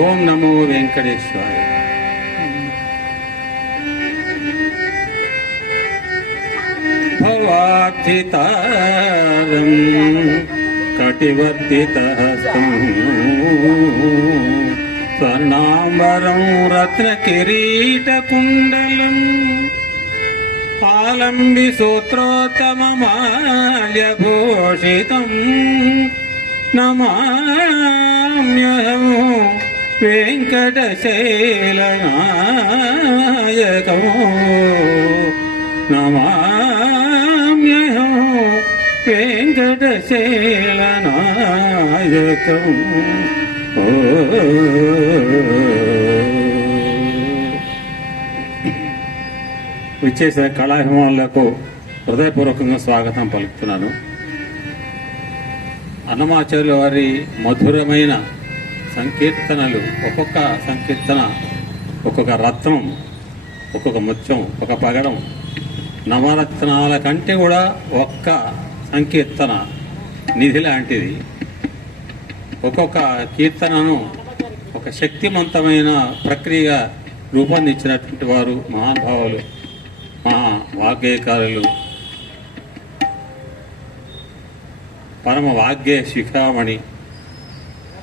ఓం నమో వెంకటేశ్వరాయ. భవాబ్ధితారం కటివర్తితహస్తం స్వర్ణాంబరం రత్నకిరీటకుండలం ఆలంబి సూత్రోత్తమమాల్యభూషితం నమామ్యహం వెంకటశైలనాయకం నమామ్యహం వెంకటశైలనాయకం. విచ్చేసిన కళాభిమానులకు హృదయపూర్వకంగా స్వాగతం పలుకుతున్నాను. అన్నమాచార్యుల వారి మధురమైన సంకీర్తనలు, ఒక్కొక్క సంకీర్తన ఒక్కొక్క రత్నం, ఒక్కొక్క ముత్యం, ఒక పగడం, నవరత్నాల కంటే కూడా ఒక్క సంకీర్తన నిధి లాంటిది. ఒక్కొక్క కీర్తనను ఒక శక్తివంతమైన ప్రక్రియగా రూపొందించినటువంటి వారు మహానుభావులు, మహా వాగ్గేయకారులు, పరమ వాగ్గేయ శిఖామణి,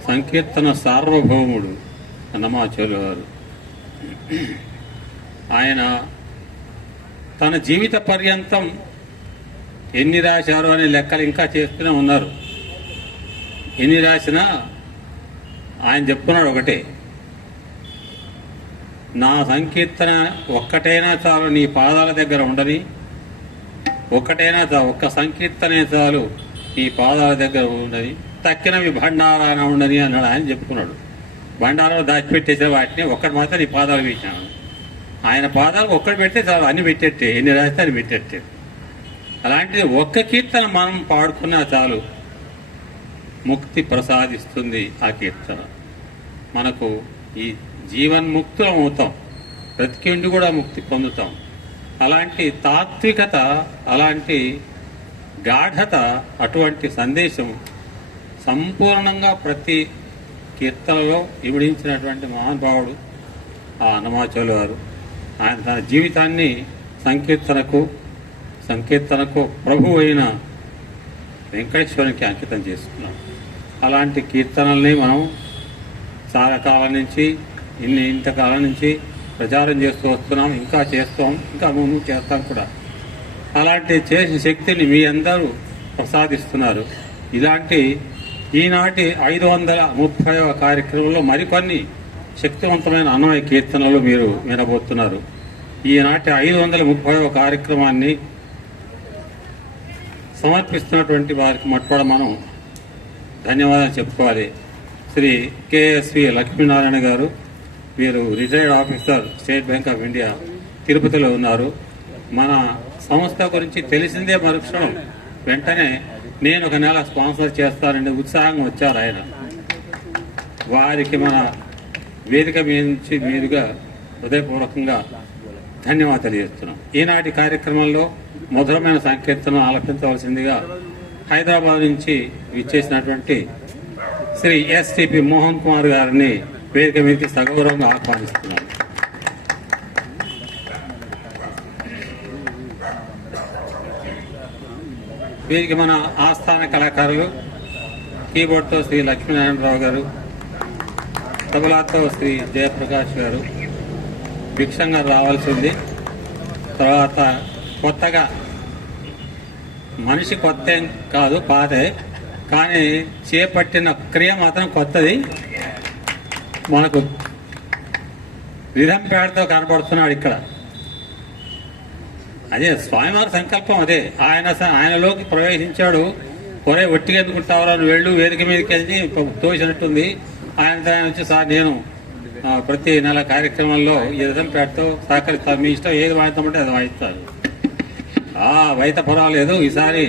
సంకీర్తన సార్వభౌముడు అన్నమాచార్యుల వారు. ఆయన తన జీవిత పర్యంతం ఎన్ని రాశారు అనే లెక్కలు ఇంకా చేస్తూనే ఉన్నారు. ఎన్ని రాసినా ఆయన చెప్తున్నాడు ఒకటే, నా సంకీర్తన ఒక్కటైనా చాలు నీ పాదాల దగ్గర ఉండని, ఒక్కటైనా చాలు, ఒక్క సంకీర్తనే చాలు నీ పాదాల దగ్గర ఉండని, తక్కినవి భండారాన ఉండని అన్నాడు. ఆయన చెప్పుకున్నాడు. భండారాలు దాచిపెట్టేసే వాటిని ఒక్కటి మాత్రం నీ పాదాలు పెట్టాను. ఆయన పాదాలు ఒక్కటి పెడితే చాలు, అన్ని పెట్టేట్టే, ఎన్ని రాస్తే అన్ని పెట్టేట్టే. అలాంటిది ఒక్క కీర్తన మనం పాడుకున్నా చాలు, ముక్తి ప్రసాదిస్తుంది ఆ కీర్తన. మనకు ఈ జీవన్ముక్తులం అవుతాం, బ్రతికిండి కూడా ముక్తి పొందుతాం. అలాంటి తాత్వికత, అలాంటి గాఢత, అటువంటి సందేశం సంపూర్ణంగా ప్రతి కీర్తనలో ఇమిడించినటువంటి మహానుభావుడు ఆ అన్నమాచార్యుల వారు. ఆయన తన జీవితాన్ని సంకీర్తనకు ప్రభు అయిన వెంకటేశ్వరునికి అంకితం చేసుకున్నాం. అలాంటి కీర్తనల్ని మనం చాలా కాలం నుంచి, ఇంతకాలం నుంచి ప్రచారం చేస్తూ వస్తున్నాం, ఇంకా చేస్తాం, ఇంకా ముందు చేస్తాం కూడా. అలాంటి చేసిన శక్తిని మీ అందరూ ప్రసాదిస్తున్నారు. ఇలాంటి ఈనాటి 530వ కార్యక్రమంలో మరికొన్ని శక్తివంతమైన అన్నమయ కీర్తనలు మీరు వినబోతున్నారు. ఈనాటి 530వ కార్యక్రమాన్ని సమర్పిస్తున్నటువంటి వారికి మొట్టమొదట మనం ధన్యవాదాలు చెప్పుకోవాలి. శ్రీ కేఎస్వి లక్ష్మీనారాయణ గారు, వీరు retired officer, state Bank of India, తిరుపతిలో ఉన్నారు. మన సంస్థ గురించి తెలిసిందే మరుక్షణం వెంటనే నేను ఒక నెల స్పాన్సర్ చేస్తానని ఉత్సాహంగా వచ్చారు ఆయన. వారికి మన వేదిక మీదుగా హృదయపూర్వకంగా ధన్యవాదాలు తెలియజేస్తున్నాం. ఈనాటి కార్యక్రమంలో మధురమైన సంకీర్తన ఆలపించవలసిందిగా హైదరాబాద్ నుంచి విచ్చేసినటువంటి శ్రీ ఎస్టిపి మోహన్ కుమార్ గారిని వేదిక మీదకి సగౌరవంగా ఆహ్వానిస్తున్నాను. వీరికి మన ఆస్థాన కళాకారులు, కీబోర్డ్తో శ్రీ లక్ష్మీనారాయణరావు గారు, తబలాతో శ్రీ జయప్రకాష్ గారు భిక్షంగా రావాల్సింది. తర్వాత కొత్తగా, మనిషి కొత్త ఏం కాదు, పాతే, కానీ చేపట్టిన క్రియ మాత్రం కొత్తది. మనకు రిధంపేటతో కనబడుతున్నాడు ఇక్కడ. అదే స్వామివారి సంకల్పం, అదే ఆయనలోకి ప్రవేశించాడు. ఒరే ఒట్టిగా ఎందుకుంటావరా, వెళ్ళు వేదిక మీదకి వెళ్ళి తోసినట్టుంది. ఆయన వచ్చి, సార్ నేను ప్రతి నెల కార్యక్రమంలో ఈ రిధంపేటతో సహకరిస్తాను, మీ ఇష్టం ఏది వాయిస్తామంటే అది వాయిస్తారు. వైత పర్వాలేదు, ఈసారి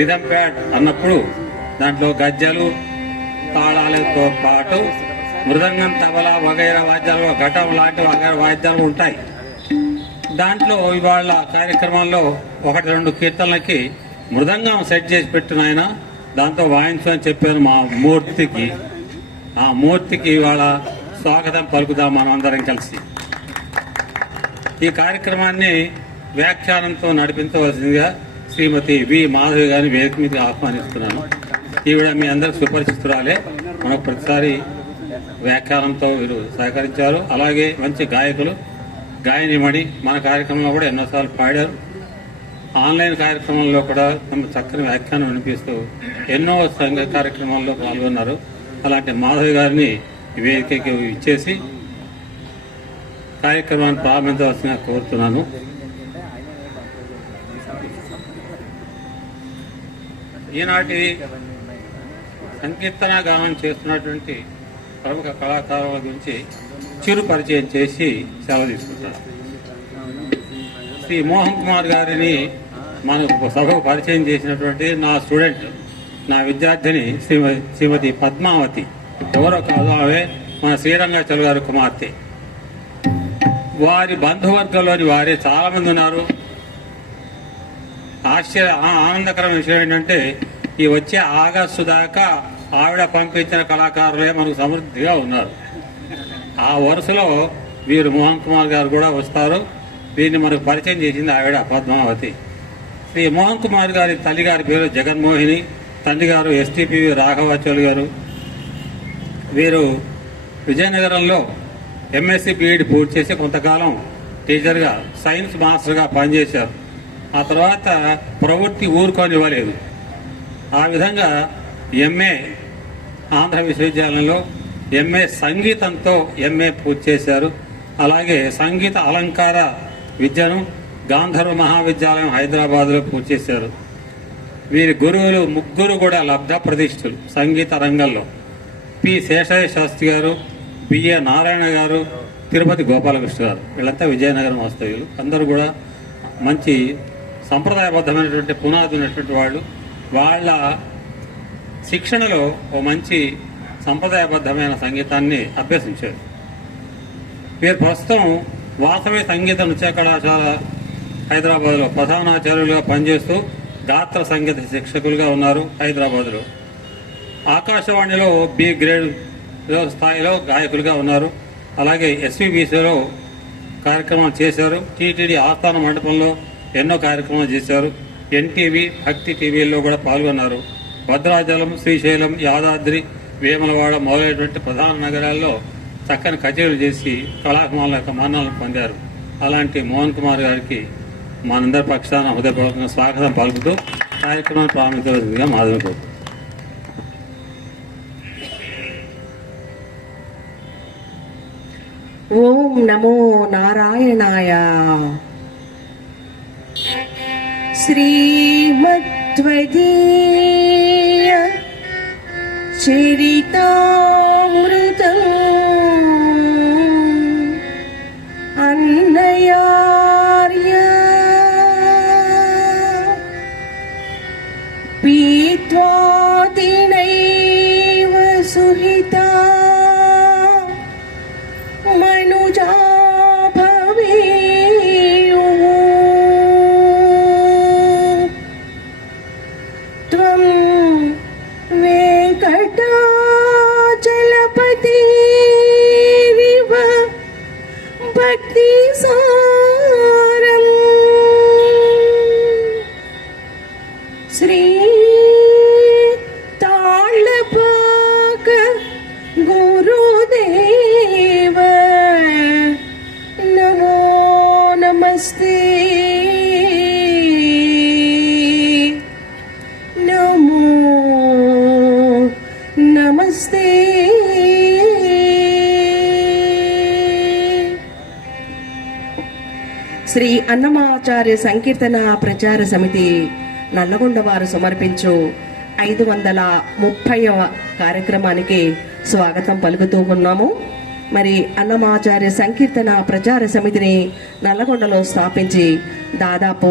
రిధంపేట్ అన్నప్పుడు దాంట్లో గజ్జలు, తాళాలతో పాటు మృదంగం, తబలా వగైరా వాద్యాలు, ఘటం లాంటి వగైరా వాయిద్యాలు ఉంటాయి. దాంట్లో ఇవాళ కార్యక్రమంలో 1-2 కీర్తనలకి మృదంగం సెట్ చేసి పెట్టిన ఆయన, దాంతో వాయించు అని చెప్పాను మా మూర్తికి. ఆ మూర్తికి ఇవాళ స్వాగతం పలుకుదాం మనం అందరం కలిసి. ఈ కార్యక్రమాన్ని వ్యాఖ్యానంతో నడిపించవలసిందిగా శ్రీమతి వి మాధవి గారిని వేదిక మీద ఆహ్వానిస్తున్నాను. ఈవిడ మీ అందరికి సుపరిచితురాలే. మనకు ప్రతిసారి వ్యాఖ్యానంతో వీరు సహకరించారు. అలాగే మంచి గాయకులు, గాయనిమణి మన కార్యక్రమంలో కూడా ఎన్నోసార్లు పాడారు. ఆన్లైన్ కార్యక్రమంలో కూడా తమ చక్కని వ్యాఖ్యానం వినిపిస్తూ ఎన్నో సంఘ కార్యక్రమాల్లో పాల్గొన్నారు. అలాంటి మాధవి గారిని వేదికకి ఇచ్చేసి కార్యక్రమాన్ని ప్రారంభించవలసిందిగా కోరుతున్నాను. ఈనాటి సంకీర్తన గానం చేస్తున్నటువంటి ప్రముఖ కళాకారుల గురించి చిరు పరిచయం చేసి సెలవు తీసుకుంటారు. శ్రీ మోహన్ కుమార్ గారిని మనకు సభకు పరిచయం చేసినటువంటి నా స్టూడెంట్, నా విద్యార్థిని శ్రీమతి పద్మావతి. ఎవరో కాదు, ఆమె మన శ్రీరంగాచల్ గారి కుమార్తె. వారి బంధువర్గంలోని వారే చాలా మంది ఉన్నారు. ఆనందకరమైన విషయం ఏంటంటే ఈ వచ్చే ఆగస్టు దాకా ఆవిడ పంపించిన కళాకారులే మనకు సమృద్ధిగా ఉన్నారు. ఆ వరుసలో వీరు మోహన్ కుమార్ గారు కూడా వస్తారు. వీరిని మనకు పరిచయం చేసింది ఆవిడ పద్మావతి. శ్రీ మోహన్ కుమార్ గారి తల్లి గారి పేరు జగన్మోహిని, తండ్రి గారు ఎస్టీపీవి రాఘవాచార్యులు గారు. వీరు విజయనగరంలో ఎంఎస్సీ బీఈడి పూర్తి చేసి కొంతకాలం టీచర్గా, సైన్స్ మాస్టర్గా పనిచేశారు. ఆ తర్వాత ప్రవృత్తి ఊరుకోనివ్వలేదు. ఆ విధంగా ఎంఏ ఆంధ్ర విశ్వవిద్యాలయంలో ఎంఏ సంగీతంతో ఎంఏ పూర్తి చేశారు. అలాగే సంగీత అలంకార విద్యను గాంధర్వ మహావిద్యాలయం హైదరాబాద్లో పూర్తి చేశారు. వీరి గురువులు ముగ్గురు కూడా లబ్ధ ప్రతిష్ఠులు సంగీత రంగంలో. పి శేషయ్య శాస్త్రి గారు, బిఏ నారాయణ గారు, తిరుపతి గోపాలకృష్ణ గారు. వీళ్ళంతా విజయనగరం వాస్తవ్యులు. అందరూ కూడా మంచి సంప్రదాయబద్ధమైనటువంటి పునాది ఉన్నటువంటి వాళ్ళు. వాళ్ళ శిక్షణలో ఓ మంచి సంప్రదాయబద్ధమైన సంగీతాన్ని అభ్యసించారు. వీరు ప్రస్తుతం వాసవి సంగీత నృత్య కళాశాల హైదరాబాద్లో ప్రధానాచార్యులుగా పనిచేస్తూ గాత్ర సంగీత శిక్షకులుగా ఉన్నారు హైదరాబాద్లో. ఆకాశవాణిలో బి గ్రేడ్ స్థాయిలో గాయకులుగా ఉన్నారు. అలాగే ఎస్వీబీసీలో కార్యక్రమాలు చేశారు. టీటీడీ ఆస్థాన మండపంలో ఎన్నో కార్యక్రమాలు చేశారు. ఎన్టీవీ, భక్తి టీవీల్లో కూడా పాల్గొన్నారు. భద్రాచలం, శ్రీశైలం, యాదాద్రి, వేములవాడ మొదలైనటువంటి ప్రధాన నగరాల్లో చక్కని కచేరీలు చేసి కళాకుమారుల యొక్క మన్ననలు పొందారు. అలాంటి మోహన్ కుమార్ గారికి మనందరి పక్షాన హృదయపూర్వకంగా స్వాగతం పలుకుతూ కార్యక్రమాన్ని ప్రారంభించవలసిందిగా మాధవి కోరు. ఓం నమో నారాయణాయ. శ్రీమద్వదీయ చరితామృతం అన్నయార్య పీత్వాతినైవ సుహితా మనుజా భవేయుః. త్వం వెంకటాచలపతిరివ భక్తి సారం శ్రీ తాళపాక గురుదేవ నమో నమస్తే నమో నమస్తే. శ్రీ అన్నమాచార్య సంకీర్తన ప్రచార సమితి నల్లగొండ వారు సమర్పించు 530వ కార్యక్రమానికి స్వాగతం పలుకుతూ ఉన్నాము. మరి అన్నమాచార్య సంకీర్తన ప్రచార సమితిని నల్లగొండలో స్థాపించి దాదాపు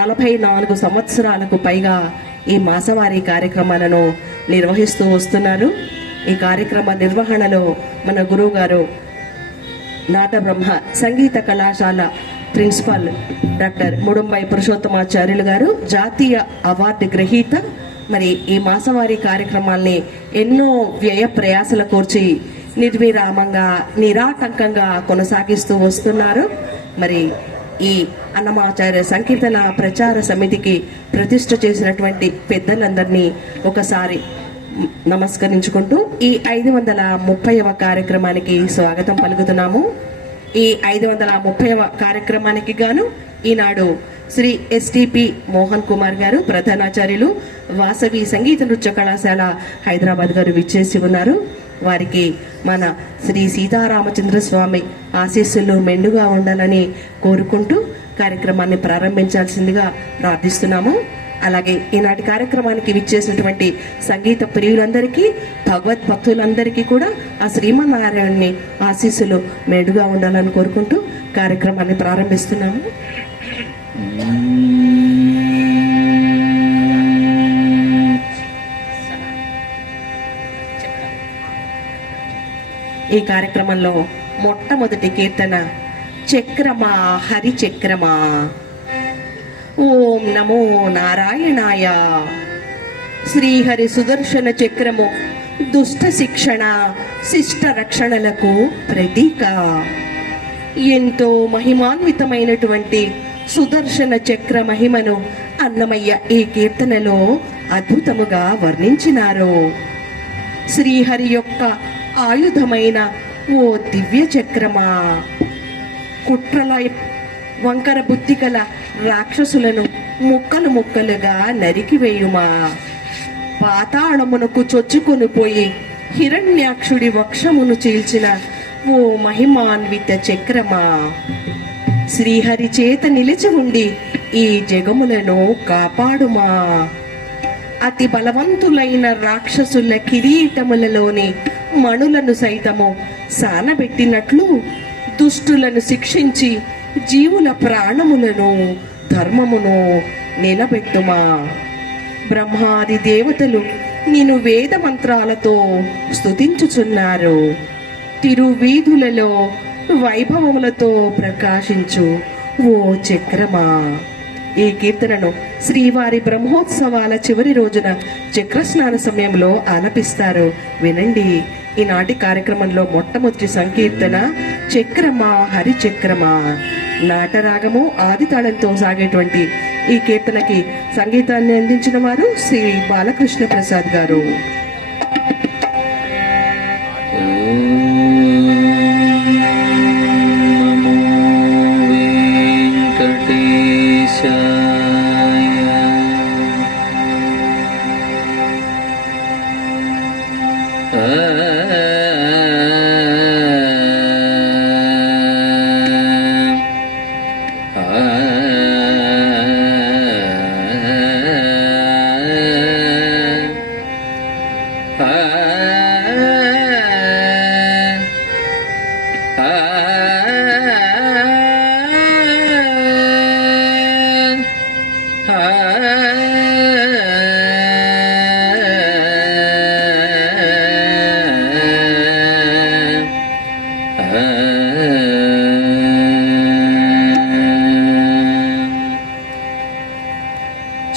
44 సంవత్సరాలకు పైగా ఈ మాసవారీ కార్యక్రమాలను నిర్వహిస్తూ వస్తున్నారు. ఈ కార్యక్రమ నిర్వహణలో మన గురువు గారు నాదబ్రహ్మ సంగీత కళాశాల ప్రిన్సిపాల్ డాక్టర్ ముడుంబై పురుషోత్తమాచార్యులు గారు, జాతీయ అవార్డు గ్రహీత. మరి ఈ మాసవారీ కార్యక్రమాల్ని ఎన్నో వ్యయ ప్రయాసల కూర్చి నిర్విరామంగా నిరాటంకంగా కొనసాగిస్తూ వస్తున్నారు. మరి ఈ అన్నమాచార్య సంకీర్తన ప్రచార సమితికి ప్రతిష్ఠ చేసినటువంటి పెద్దలందరినీ ఒకసారి నమస్కరించుకుంటూ ఈ 530వ కార్యక్రమానికి స్వాగతం పలుకుతున్నాము. ఈ 530వ కార్యక్రమానికి గాను ఈనాడు శ్రీ ఎస్టిపి మోహన్ కుమార్ గారు, ప్రధానాచార్యులు, వాసవి సంగీత నృత్య కళాశాల హైదరాబాద్ గారు విచ్చేసి ఉన్నారు. వారికి మన శ్రీ సీతారామచంద్ర స్వామి ఆశీస్సులు మెండుగా ఉండాలని కోరుకుంటూ కార్యక్రమాన్ని ప్రారంభించాల్సిందిగా ప్రార్థిస్తున్నాము. అలాగే ఈనాటి కార్యక్రమానికి విచ్చేసినటువంటి సంగీత ప్రియులందరికీ, భగవద్భక్తులందరికీ కూడా ఆ శ్రీమన్నారాయణుని ఆశీస్సులు మెండుగా ఉండాలని కోరుకుంటూ కార్యక్రమాన్ని ప్రారంభిస్తున్నాము. ఈ కార్యక్రమంలో మొట్టమొదటి కీర్తన చక్రమా హరి చక్రమా, ఓం నమో నారాయణాయ. శ్రీహరి సుదర్శన చక్రము దుష్ట శిక్షణ శిష్ట రక్షణలకు ప్రతీక. ఎంతో మహిమాన్వితమైనటువంటి సుదర్శన చక్ర మహిమను అన్నమయ్య ఈ కీర్తనలో అద్భుతముగా వర్ణించినారు. శ్రీహరి యొక్క ఆయుధమైన ఓ దివ్య చక్రమా, కుట్రల వంకర బుద్ధి గల రాక్షసులను ముక్కలు ముక్కలుగా నరికివేయుమా. పాతాళమునకు చొచ్చుకొని పోయి హిరణ్యాక్షుడి వక్షమును చీల్చిన ఓ మహిమాన్విత చక్రమా, శ్రీహరి చేత నిలిచి ఉండి ఈ జగములను కాపాడుమా. అతి బలవంతులైన రాక్షసుల కిరీటములలోని మణులను సైతము సానబెట్టినట్లు దుష్టులను శిక్షించి జీవుల ప్రాణములను ధర్మమును నిలబెట్టుమా. బ్రహ్మాది దేవతలు నిన్ను వేద మంత్రాలతో స్తుతించుచున్నారు. తిరువీధులలో వైభవములతో ప్రకాశించు ఓ చక్రమా. ఈ కీర్తనను శ్రీవారి బ్రహ్మోత్సవాల చివరి రోజున చక్రస్నాన సమయంలో ఆలపిస్తారు. వినండి. ఈనాటి కార్యక్రమంలో మొట్టమొదటి సంకీర్తన చక్రమా హరి చక్రమా. నాటరాగము ఆది తాళంతో సాగేటువంటి ఈ కీర్తనకి సంగీతాన్ని అందించిన వారు శ్రీ బాలకృష్ణ ప్రసాద్ గారు.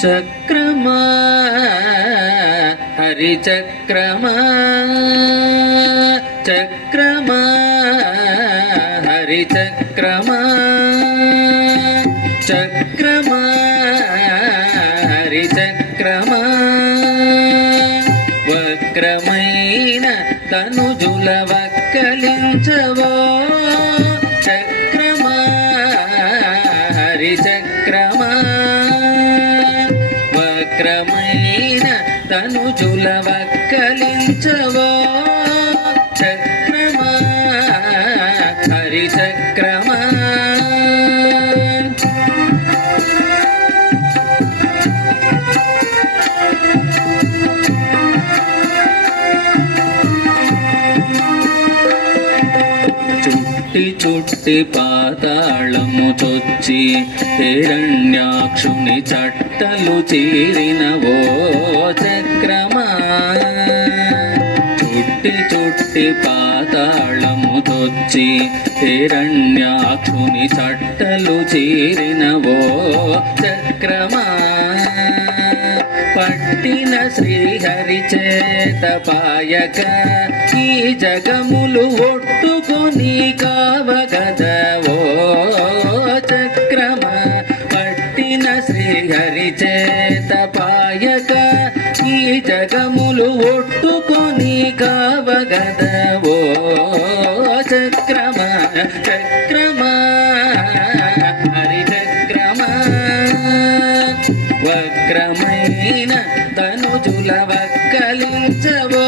చక్రమా హరి చక్రమా, చక్రమా హరి చక్రమా, చక్రమా హరి చక్రమా. వక్రమైన తనుజుల వక్కలించవో చక్రమా హరి చక్రమా. వక్రమైన తనుజుల వక్కలించవో చక్రమా హరి చక్రమా. చుట్టి చుట్టి పాతాళము చొచ్చి హిరణ్యాక్షుని చట్టలు చీరినవో చక్రమా. చుట్టి చుట్టి పాతాళము చొచ్చి హిరణ్యాక్షుని చట్టలు చీరినవో చక్రమా. పట్టిన శ్రీహరి చేత పాయక ఈ జగములు ఒట్టుకొని కావగదవో చక్రమ పట్టిన శ్రీహరి చేత పాయక ఈ జగములు ఒట్టుకొని కావగదవో చక్రమ చక్రమ హరి చక్రమ వక్రమైన తనుజుల వక్కలించవో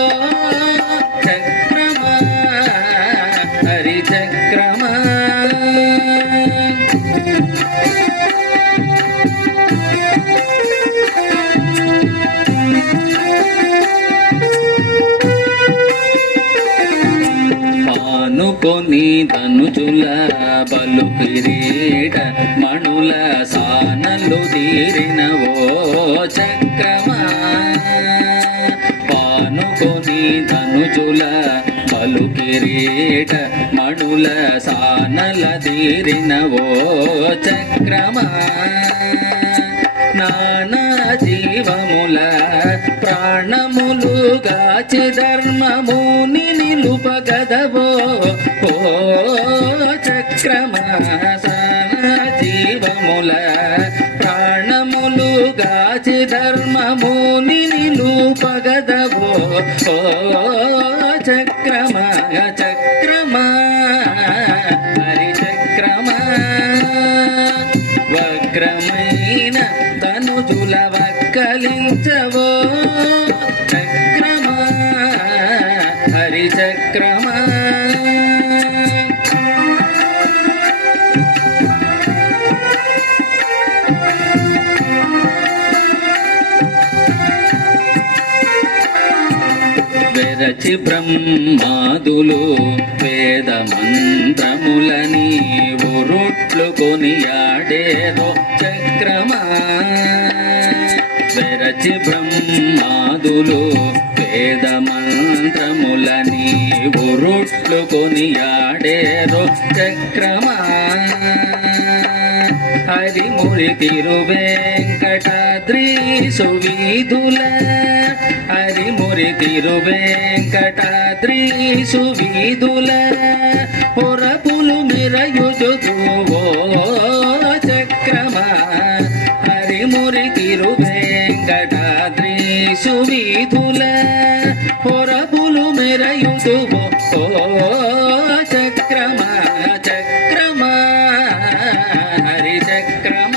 చక్రమ హరి చక్రమ ఆనుకొని ధనుజుల బలు కిరీట మణుల సానలు తీరినవో చక్రమ పానుకొని ధనుజుల బలు కిరీట మణుల సానల తీరినవో చక్రమ నానా జీవముల ప్రాణములు గాచి ధర్మముని నిలుపగదవో ఓ చక్రమ జీవముల ప్రాణములు గాచి ధర్మముని నిలుపగదవో ఓ చక్రమ చక్రమ హరి చక్రమ వక్రమైన తనుజుల వక్కలించవో చక్రమ హరి చక్రమ వెరచి బ్రహ్మాదులు వేద మంత్రములని ఉరుట్లు కొనియాడేరో చక్రమ వెరచి బ్రహ్మాదులు వేద మంత్రములని ఉరుట్లు కొనియాడేరో చక్రమ హరిమురి తిరువేంకటాద్రి సువీధుల హరిమురి తిరువేంకటాద్రి సువీధుల పొరపులు మిరయుజుదువో చక్రమ హరిమురి తిరువేంకటాద్రి సువీధుల పొరపులు మిరయుదువో చక్రమ చక్రమ హరి చక్రమ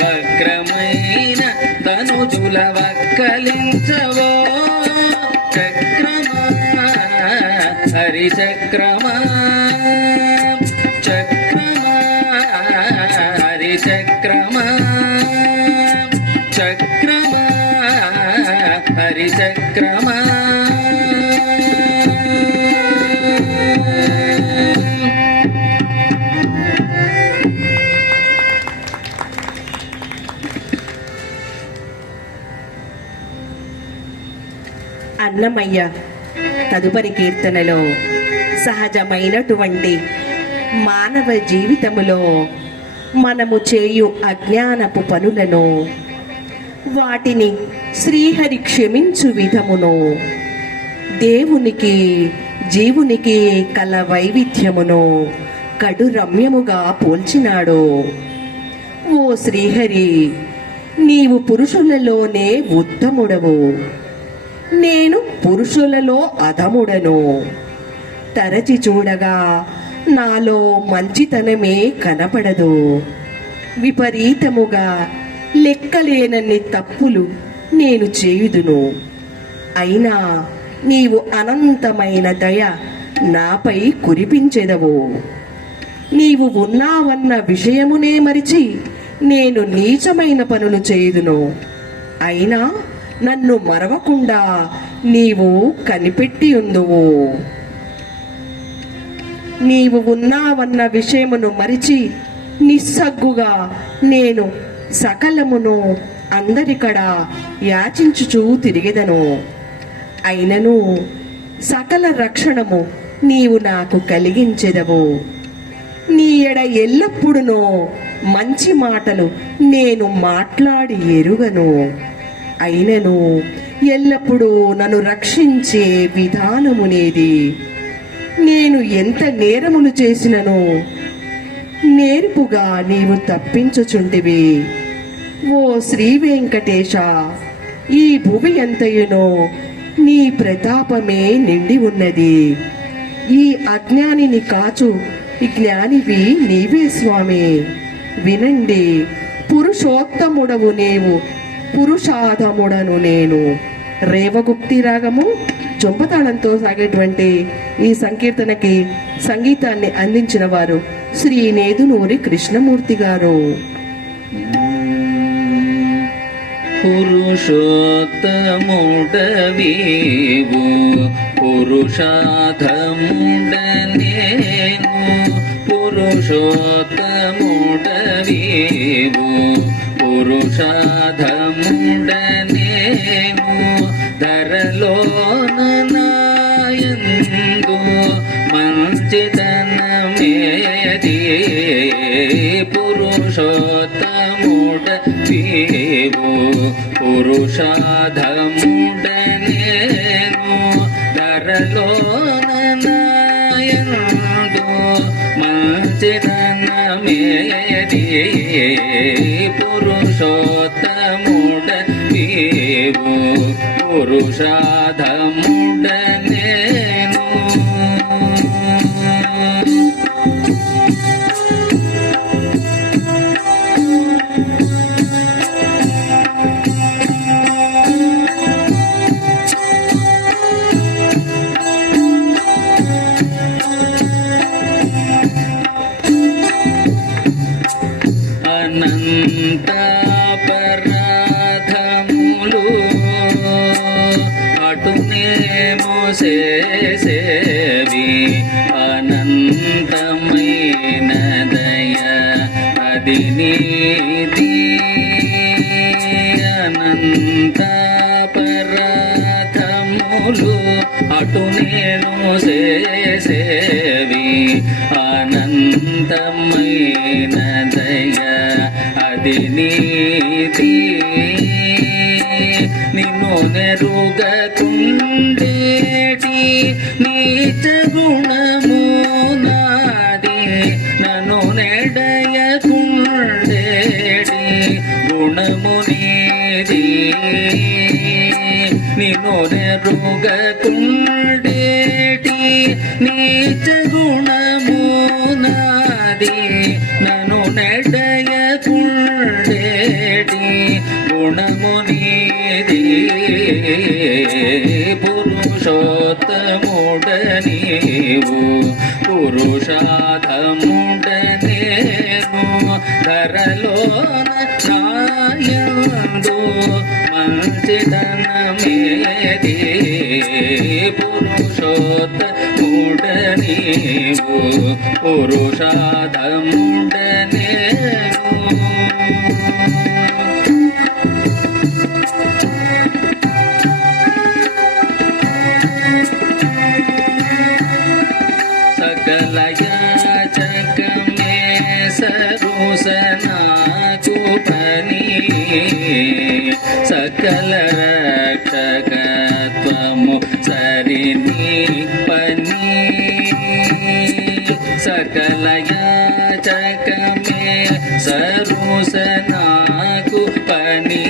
వక్రమైన తనుజుల వక్కలించవో చక్రమ హరి చక్రమ చక్రమ హరి చక్రమ చక్రమ హరి చక్రమ అన్నమయ్య తదుపరి కీర్తనలో సహజమైనటువంటి మానవ జీవితములో మనము చేయు అజ్ఞానపు పనులను వాటిని శ్రీహరి క్షమించు విధమును దేవునికి జీవునికి కల వైవిధ్యమును కడు రమ్యముగా పోల్చినాడు. ఓ శ్రీహరి, నీవు పురుషులలోనే ఉత్తముడవు, నేను పురుషులలో అధముడను. తరచి చూడగా నాలో మంచితనమే కనపడదు. విపరీతముగా లెక్కలేనన్ని తప్పులు నేను చేయుదును. అయినా నీవు అనంతమైన దయ నాపై కురిపించెదవు. నీవు ఉన్నావన్న విషయమునే మరిచి నేను నీచమైన పనులు చేయుదును. అయినా నన్ను మరవకుండా నీవు కనిపెట్టి ఉందువు. నీవు ఉన్నావన్న విషయమును మరిచి నిస్సగ్గుగా నేను సకలమును అందరికడ యాచించుచూ తిరిగెదను. అయినను సకల రక్షణము నీవు నాకు కలిగించెదవు. నీ ఎడ ఎల్లప్పుడునో మంచి మాటలు నేను మాట్లాడి ఎరుగను. అయినను ఎల్లప్పుడూ నన్ను రక్షించే విధానమునేది. నేను ఎంత నేరములు చేసినను నేర్పుగా నీవు తప్పించుచుంటివి. ఓ శ్రీ వెంకటేశ, ఈ భువి ఎంతయునో నీ ప్రతాపమే నిండి ఉన్నది. ఈ అజ్ఞానిని కాచు జ్ఞానివి నీవే స్వామి. వినండి, పురుషోత్తముడవు నీవు, పురుషాధముడను నేను. రేవగుప్తి రాగము జొంపతాళంతో సాగేటువంటి ఈ సంకీర్తనకి సంగీతాన్ని అందించిన వారు శ్రీ నేదునూరి కృష్ణమూర్తి గారు. పురుషోత్తముడవీవు పురుషాధముడనేను. పురుషోత్తముడవీవు పురుషాధముడనేను. ధరలోన నాయందు మంచితనమేది. పురుషోత్తముడవీవు పురుషాధముడనేను. ధరలోన నాయందు మంచితనమేది. పురుషోత్తముడవీవు పురుషాధముడనేను. అనంతాపరాధములు అటునేమో చేసేవి. అనంతమైన దయ అది నీది. అనంతాపరాధములు అటునేమో చేసేవి. అనంతమైన దయ అది నీది. నిన్ను నెరుగకుండేటి నీచ గుణము నాది. నన్ను నెడయకుండేటి గుణము నీది. నిన్ను నెరుగకుండేటి నీచ గుణము నాది. నన్ను నెడయకుండేటి గుణము నీది. పురుషోత్తముడనీవు పురుషాధముడనేను. ధరలోన నాయందు మంచితనమేది. పురుషోత్తముడనీవు పురుషాధముడనేను. సకల యాచకమే సరుసనాకు పని. సకల రక్షకత్వము సరిని పని. సకల యాచకమే సరుసనాకు పని.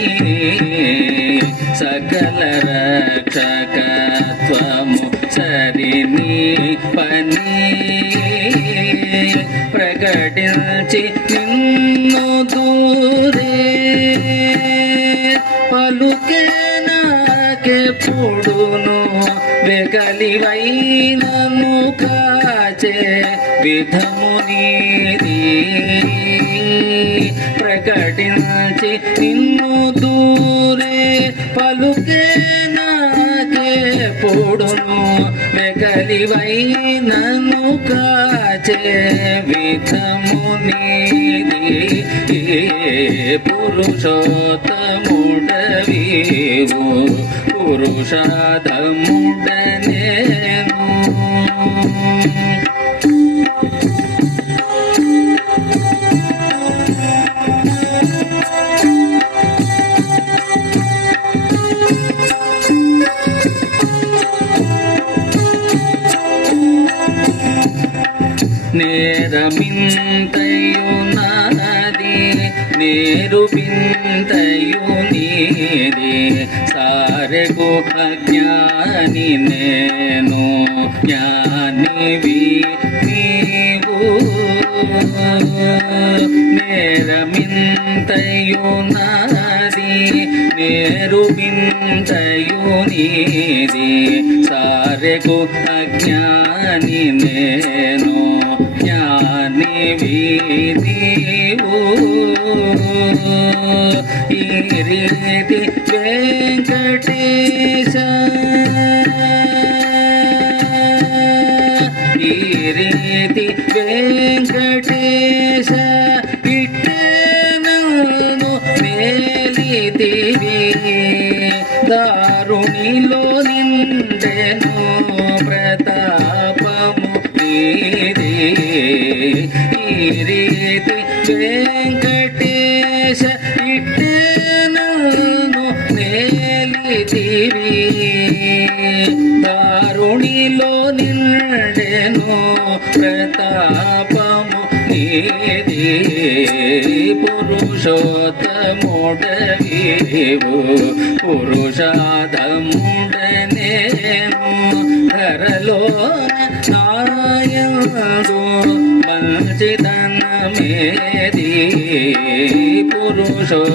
సకల రక్షకత్వము సరిని పని. ప్రకటించి నిన్ను దూరే పలుకే నాకెప్పుడును. వెగలివైనను కాచే విధము నీది. ప్రకటించి నిన్ను దూరే పలుకే నాకెప్పుడును. వెగలివైనను కాచే విధము నీది. పురుషోత్తముడవీవు పురుషాధముడనేను. నేరమింతయు నాది నేరు బింతయు నీది సారెగు అజ్ఞాని నేను జ్ఞానివి నీవు నేరమింతయు నాది నేరు బింతయు నీది సారెగు అజ్ఞాని నేను జ్ఞానివి నీవు ఈ రీతి వెంకటేశ ఈ రీతి వెంకటేశ ఇట్టేనను మేలితివి దారుణిలో నిండెను ప్రతాపము నీది ఈ రీతి వెంకటేశ ఇట్టేనను మేలితివి దారుణిలో నిండెను ప్రతాపము నీది పురుషోత్తముడవీవు పురుషాధముడనేను ధరలో నాయందు మంచితనమేది పురుషోత్తముడవీవు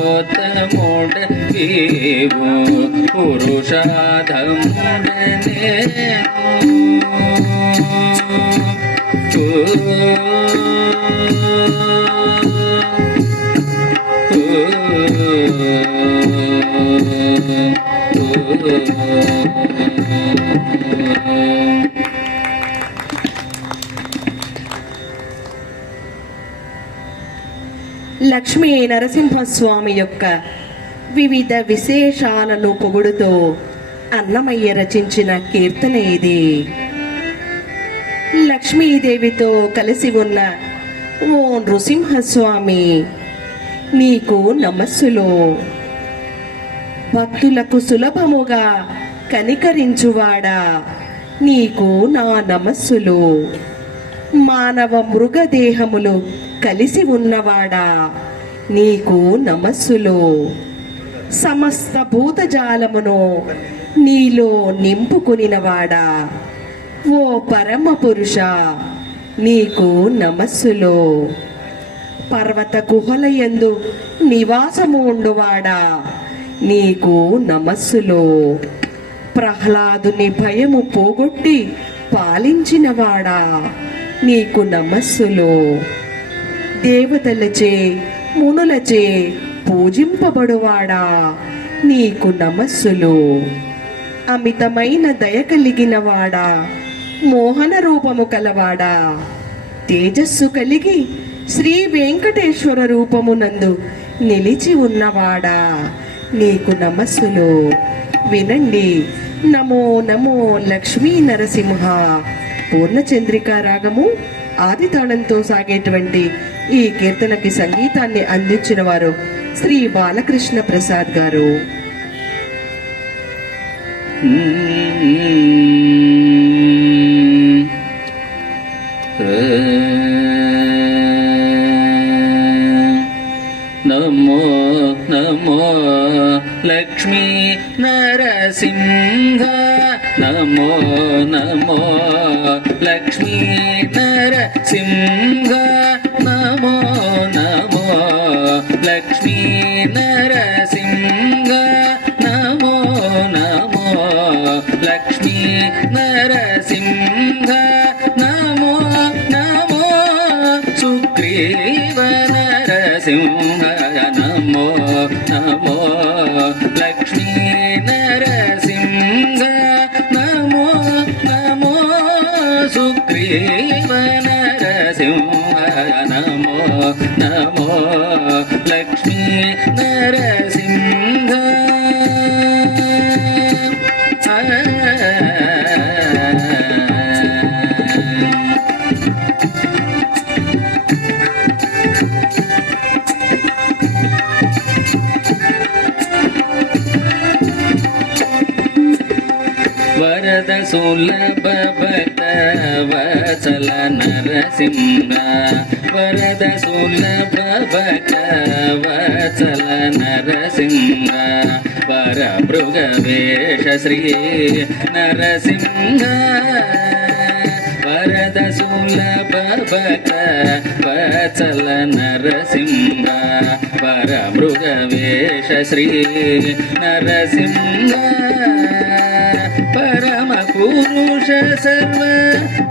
లక్ష్మీ నరసింహస్వామి యొక్క వివిధ విశేషాలను పొగుడుతూ అన్నమయ్య రచించిన కీర్తన ఇది. లక్ష్మీదేవితో కలిసి ఉన్న ఓ నృసింహస్వామి నీకు నమస్సులు. భక్తులకు సులభముగా కనికరించువాడా నీకు నా నమస్సులు. మానవ మృగదేహములు కలిసి ఉన్నవాడా నీకు నమస్సులు. సమస్త భూతజాలమును నీలో నింపుకునినవాడా ఓ పరమ పురుష నీకు నమస్సులు. పర్వత గుహలయందు నివాసము ఉండువాడా నీకు నమస్సులు. ప్రహ్లాదుని భయము పోగొట్టి పాలించినవాడా నీకు నమస్సులు. దేవతలచే మునులచే పూజింపబడువాడా నీకు నమస్సులు. అమితమైన దయ కలిగినవాడా మోహన రూపము కలవాడా తేజస్సు కలిగి శ్రీ వెంకటేశ్వర రూపమునందు నిలిచి ఉన్నవాడా నీకు నమస్సులు. వినండి. నమో నమో లక్ష్మీ నరసింహ. పూర్ణచంద్రికా రాగము ఆది తాళంతో సాగేటువంటి ఈ కీర్తనకి సంగీతాన్ని అందించిన వారు శ్రీ బాలకృష్ణ ప్రసాద్ గారు. నమో నమో లక్ష్మీ నరసింహ నమో నమో లక్ష్మీ నరసింహ నమో నమో లక్ష్మీ నరసింహ నమో నమో లక్ష్మీ నరసింహ నమో నమో సుగ్రీవ నరసింహ నమో నమో లక్ష్మీ నరసింహ నమో నమో సుగ్రీవ నరసింహ నమో నమో లక్ష్మీ నరసింహ సులభ భక్త వత్సల నరసింహ వరద సులభ భక్త వత్సల నరసింహ వర మృగవేష శ్రీ నరసింహ వరద సులభ భక్త వత్సల నరసింహ వర మృగవేష శ్రీ నరసింహ పరమ పురుష సర్వ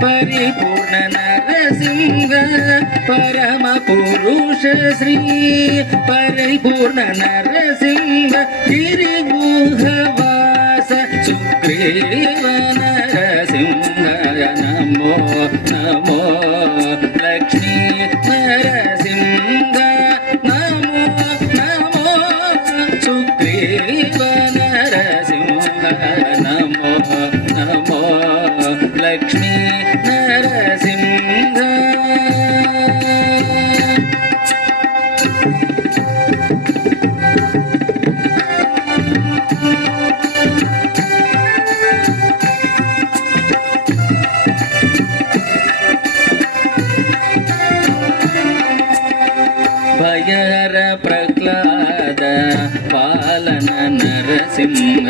పరిపూర్ణ నరసింహ పరమ పురుష శ్రీ పరిపూర్ణ నరసింహ గిరిగుహవాస సుగ్రీవ నరసింహ నమో నమో లక్ష్మీ నరసింహ నమో నమో సుగ్రీవ నరసింహ నమో నమో లక్ష్మీ నరసింహ భయహర ప్రహ్లాద పాలన నరసింహ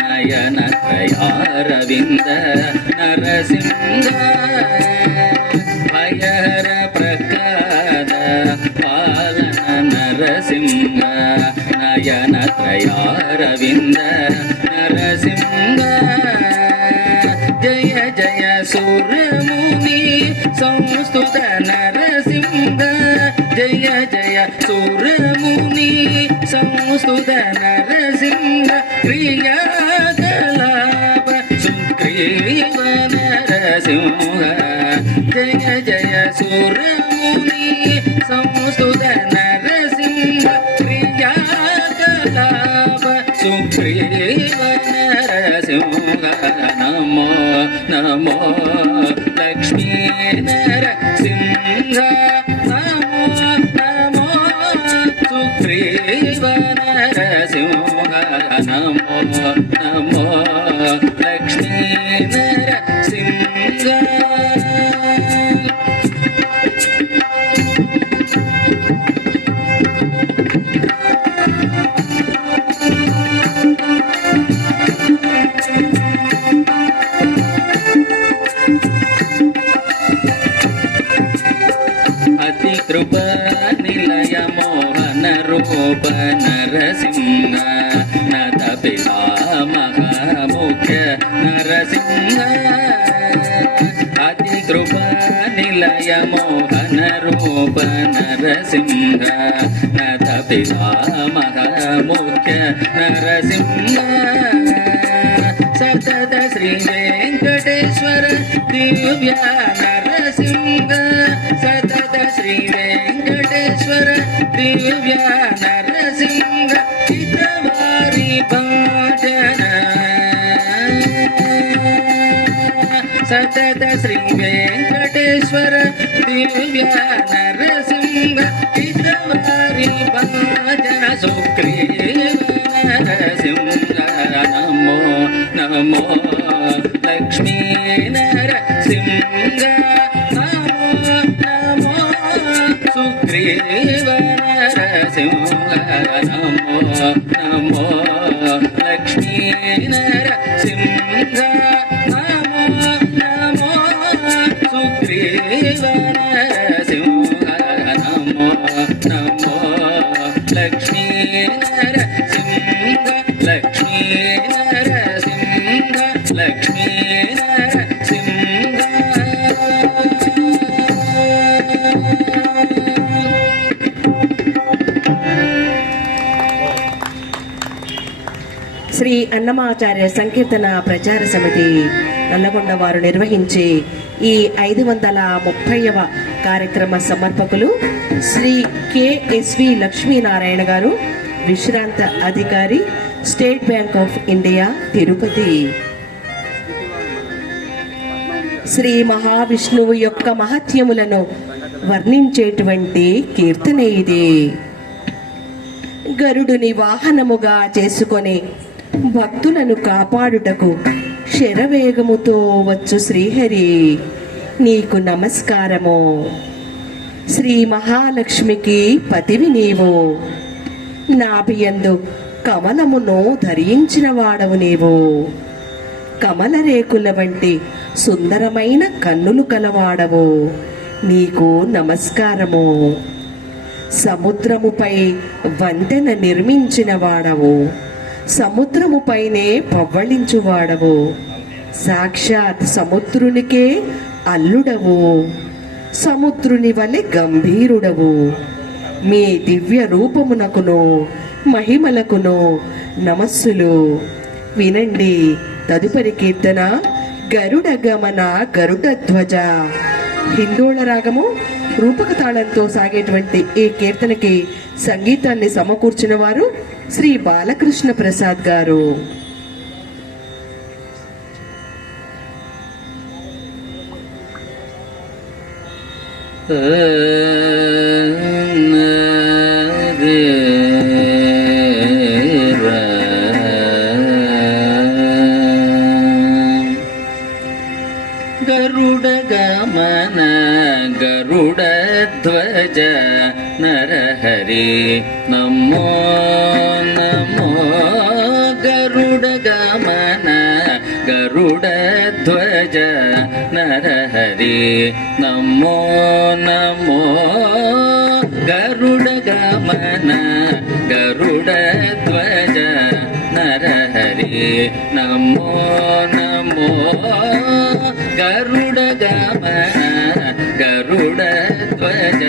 నయన త్రయారవింద నరసింహ భయహర ప్రహ్లాద పాలన నరసింహ నయన త్రయారవింద నరసింహ జయ జయ సురముని సంస్తుత నరసింహ జయ జయ సురముని సంస్తుత నరసింహ క్రియాకలాప సుగ్రీవ నరసింహ జయ జయ సురముని సంస్తుత నరసింహ క్రియాకలాప సుగ్రీవ నరసింహ నమో నమో లక్ష్మీ నరసింహ నమో నమో సుగ్రీవ నరసింహ నమో నమో లక్ష్మీ నరసింహ అతి కృప నిలయ మోహన రూప నరసింహ నత పితామహముఖ్య నరసింహ అతి కృప నిలయ మోహన రూప నరసింహ నత పితామహముఖ్య నరసింహ సతత శ్రీ వెంకటేశ్వర దివ్య నరసింహ సతత శ్రీ వెంకటేశ్వర దివ్య నరసింహ చిత్తవారి భజన సతత శ్రీ వెంకటేశ్వర దివ్య నరసింహ చిత్తవారి భజన సుగ్రీవ నరసింహ నమో నమో లక్ష్మీ నరసింహ నమో నమో సుగ్రీవ నరసింహ నమో నమో లక్ష్మీ నరసింహ నమో నమో సుగ్రీవ నరసింహ నమో నమో లక్ష్మీ నరసింహ లక్ష్మీ నరసింహ లక్ష్మీ నరసింహ శ్రీ అన్నమాచార్య సంకీర్తన ప్రచార సమితి నల్లగొండ వారు నిర్వహించే ఈ 530వ కార్యక్రమ సమర్పకులు శ్రీ కెఎస్వి లక్ష్మీనారాయణ గారు, విశ్రాంత అధికారి, State Bank of India, Tirupati. Shri మహావిష్ణువు యొక్క మహత్యములను వర్ణించేటువంటి కీర్తన ఇది. గరుడుని వాహనముగా చేసుకొని భక్తులను కాపాడుటకు శరవేగముతో వచ్చు శ్రీహరి నీకు నమస్కారము. శ్రీ మహాలక్ష్మికి పతివి నీవు, నాభియందు కమలమును ధరించిన వాడవు నీవు. కమల రేకుల వంటి సుందరమైన కన్నులు కలవాడవు, నీకు నమస్కారము. సముద్రముపై వంతెన నిర్మించిన వాడవు, సముద్రముపైనే పవ్వళించువాడవు. సాక్షాత్ సముద్రునికే అల్లుడవు, సముద్రుని వలె గంభీరుడవు. మీ దివ్య రూపమునకును మహిమలకును నమస్సులు. వినండి తదుపరి కీర్తన గరుడ గమన గరుడ ధ్వజ. హిందోళ రాగము రూపక తాళంతో సాగేటువంటి ఈ కీర్తనకి సంగీతాన్ని సమకూర్చిన వారు శ్రీ బాలకృష్ణ ప్రసాద్ గారు. గరుడ గమన గరుడ ధ్వజ నరహరి నమో నమో. గరుడ గమన గరుడ ధ్వజ నరహరి నమో నమో. గరుడ గమన గరుడ ధ్వజ నరహరి నమో నమో. గరుడ గమన గరుడ ధ్వజ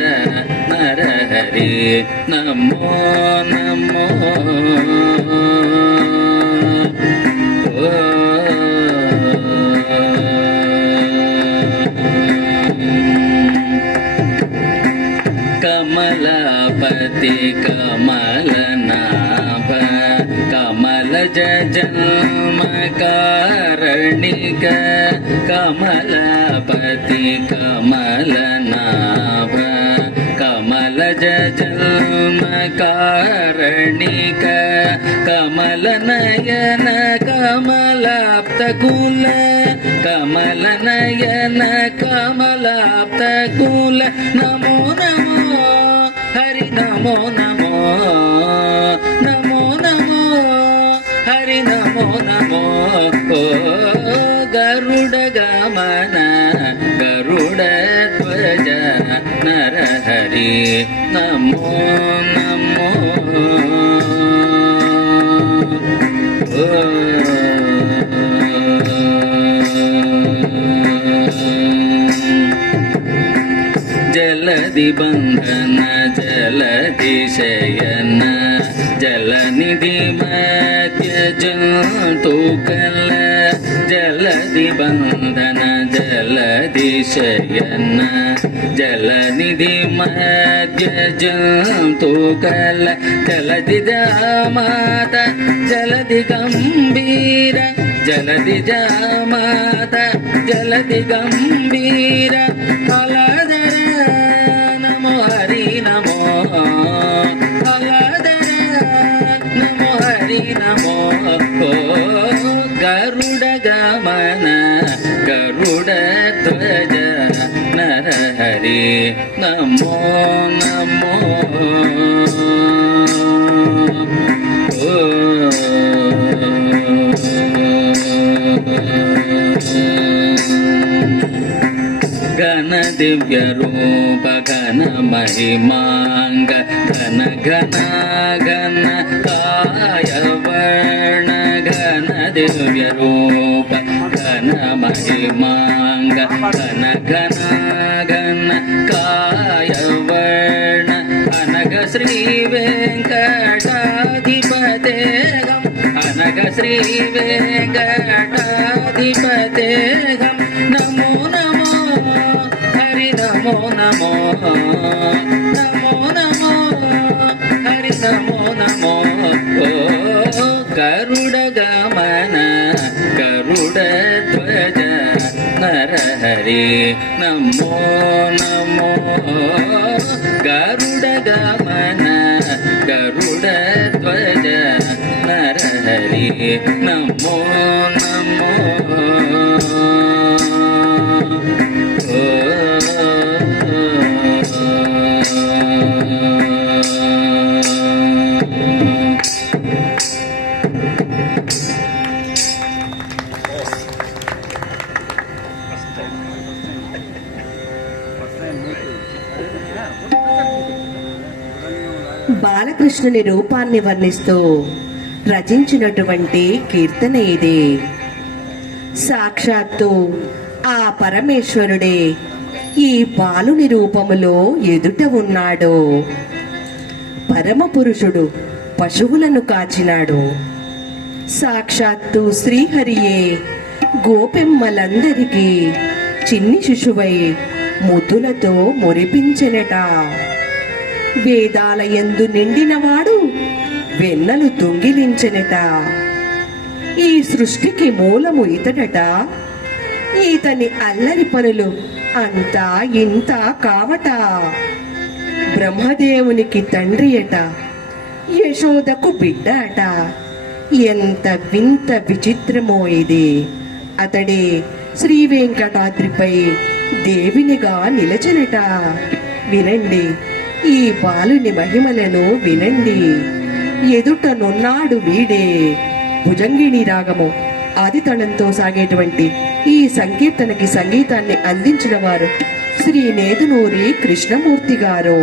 నరహరి నమో నమో. కమలాపతి కమలనాభ కమలజ జన్మ కారణిక. కమలాపతి కమలనాభ కమలజ జన్మ కారణిక. కమలనయన కమలాప్తకుల కమలనయన కమలాప్తకుల. నమో నమో హరి నమో నమో నమో నమో హరి నమో నమో. గరుడ గమన గరుడ ధ్వజ నరహరి నమో నమో. జలది బంధన జలది శయన జలనిధి మధ్య జంతుకల. జలది బంధన జలది శయన జలనిధి మధ్య జంతుకల. జలది జామాత జలది గంభీర జలది జామాత జలది గంభీర. అలదర నమో హరి నమో అలదర నమో హరి నమో. గరుడ గమన గరుడ ధ్వజ నరహరి నమో నమో. ఘన దివ్య రూప ఘన మహిమాంగ ఘన ఘన ఘన కాయ వర్ణ. ఘన దివ్య రూప ఘన మహిమాంగ ఘన ఘన ఘన కాయ వర్ణ. అనగ శ్రీ వెంకటాధిపతేగం అనగ శ్రీ వెంకటాధిపతేగం. నమో నమో హరి నమో నమో నమో నమో హరి నమో నమో. గరుడ గమన గరుడ ధ్వజ నరహరి నమో నమో. గరుడ గమన గరుడ ధ్వజ నరహరి నమో నమో బాలకృష్ణుని రూపాన్ని వర్ణిస్తూ రచించినటువంటి కీర్తన ఇది. సాక్షాత్తు ఆ పరమేశ్వరుడే ఈ బాలుని రూపములో ఎదుట ఉన్నాడు. పరమ పురుషుడు పశువులను కాచినాడు. సాక్షాత్తు శ్రీహరియే గోపెమ్మలందరికీ చిన్ని శిశువై ముద్దులతో మురిపించెనట. వేదాలయందు నిండినవాడు వెన్నలు దొంగిలించెనట. ఈ సృష్టికి మూలము ఇతడట. ఈతని అల్లరి పనులు అంతా ఇంత కావట. బ్రహ్మదేవునికి తండ్రి అట, యశోదకు బిడ్డ అట. ఎంత వింత విచిత్రమో ఇది. అతడే శ్రీ వెంకటాద్రిపై దేవినిగా నిలచెనట. వినండి ఈ బాలుని మహిమలను వినండి. ఎదుటనున్నాడు వీడే. భుజంగిణి రాగము ఆదితళంతో సాగేటువంటి ఈ సంకీర్తనకి సంగీతాన్ని అందించిన వారు శ్రీ నేదునూరి కృష్ణమూర్తి గారు.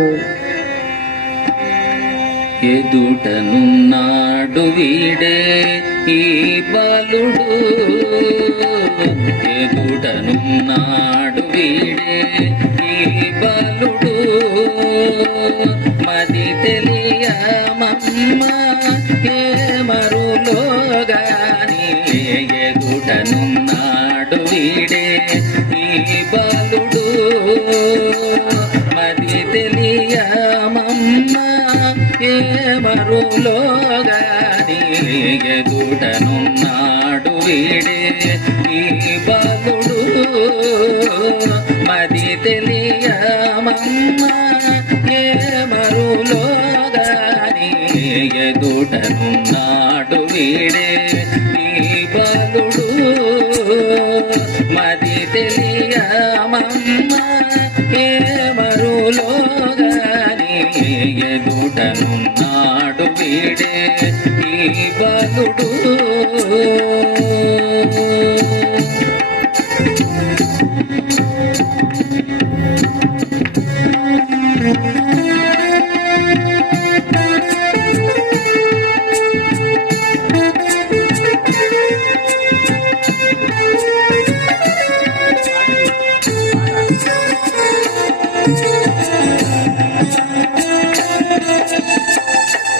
ఎదుటనున్నాడు వీడే ఈ బాలుడు, ఎదుటనున్నాడు వీడే ఈ బాలుడు. మది తెలియమమ్మ ఏ మరులోగాని, ఎదుటనున్నాడు వీడే ఈ బాలుడు. మది తెలియమమ్మ ఏ మరులోగాని, ఎదుటనున్నాడు వీడే ఈ బాలుడు. మది తెలియమమ్మ ఏ మరులోగాని, ఎదుటనున్నాడు వీడే ఈ బాలుడు. మది తెలియమమ్మ ఏ మరులోగాని, ఎదుటనున్నాడు వీడే ఈ బాలుడు.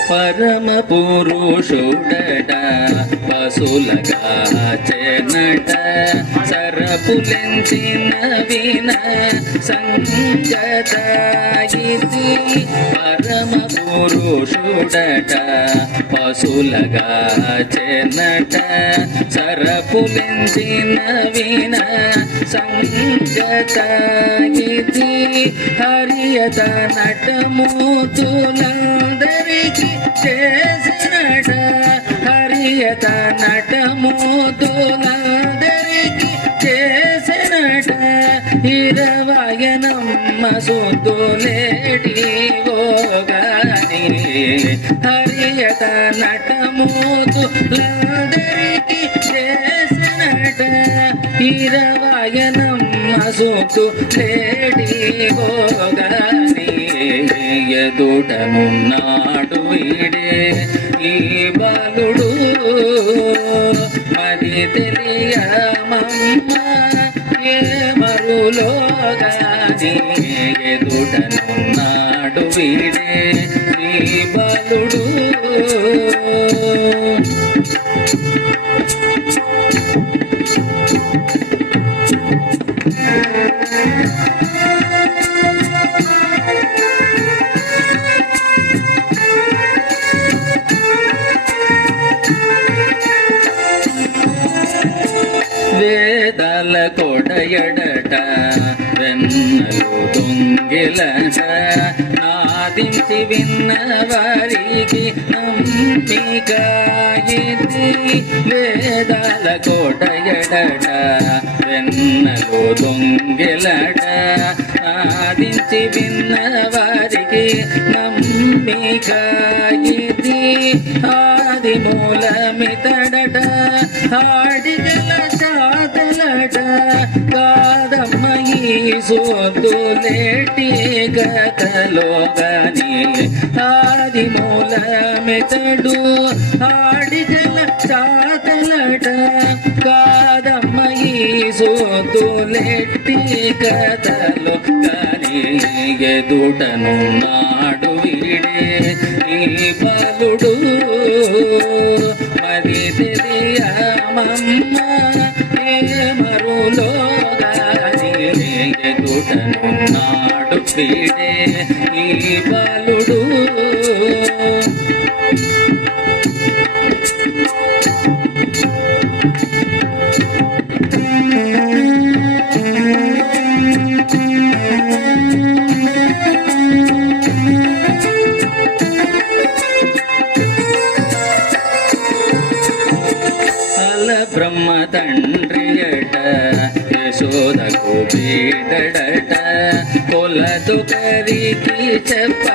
పరమ పురుషుడట పశులగా చెనట, సరపులెంచిన విన సంగత ఇది. పరమ పురుషుడట పశులగా చెనట, సరపులెంచిన విన సంగత ఇది. హరియత నటమూతులందరికీ చేసినట, హరియత నటమూతులందరికీ చేసినట. ఇరవయనమ్మ సొంతులేటి ఓగాని, హరియత నటమూతులందరికీ చేసినట. ఇరవయనమ్మ సొంతులేటి ఓగాని, ఎదుటనున్నాడు వీడే ఈ బాలుడు. మది తెలియమమ్మ ఏ మరులోగాని, ఎదుటనున్నాడు వీడే ఈ బాలుడు. వేదాల కొడయడట వెన్నలు దొంగిలట నాదించి విన్న వారికి నమ్మిక ఇది వేదాల కోట ఎడట వెన్నలు దొంగిలట నాదించి విన్న వారికి నమ్మిక ఇది ఆది మూలమితడట ఆడిగల చాతలట కాదమ్మ ఈ సోతులేటి కథలో గాని ఆది మూలమితడు ఆడిగల చాతలట కాదమ్మ ఈ సోతులేటి కథలో గాని ఎదుటను నాడు వీడే ఈ బాలుడు మరి తెలియమమ్మ ఏ మరులో గాని ఎదుటను నాడు వీడే ఈ బాలుడు బ్రహ్మ తండ్రియట యశోదకు బీడడట కొలదు కరికి చెప్ప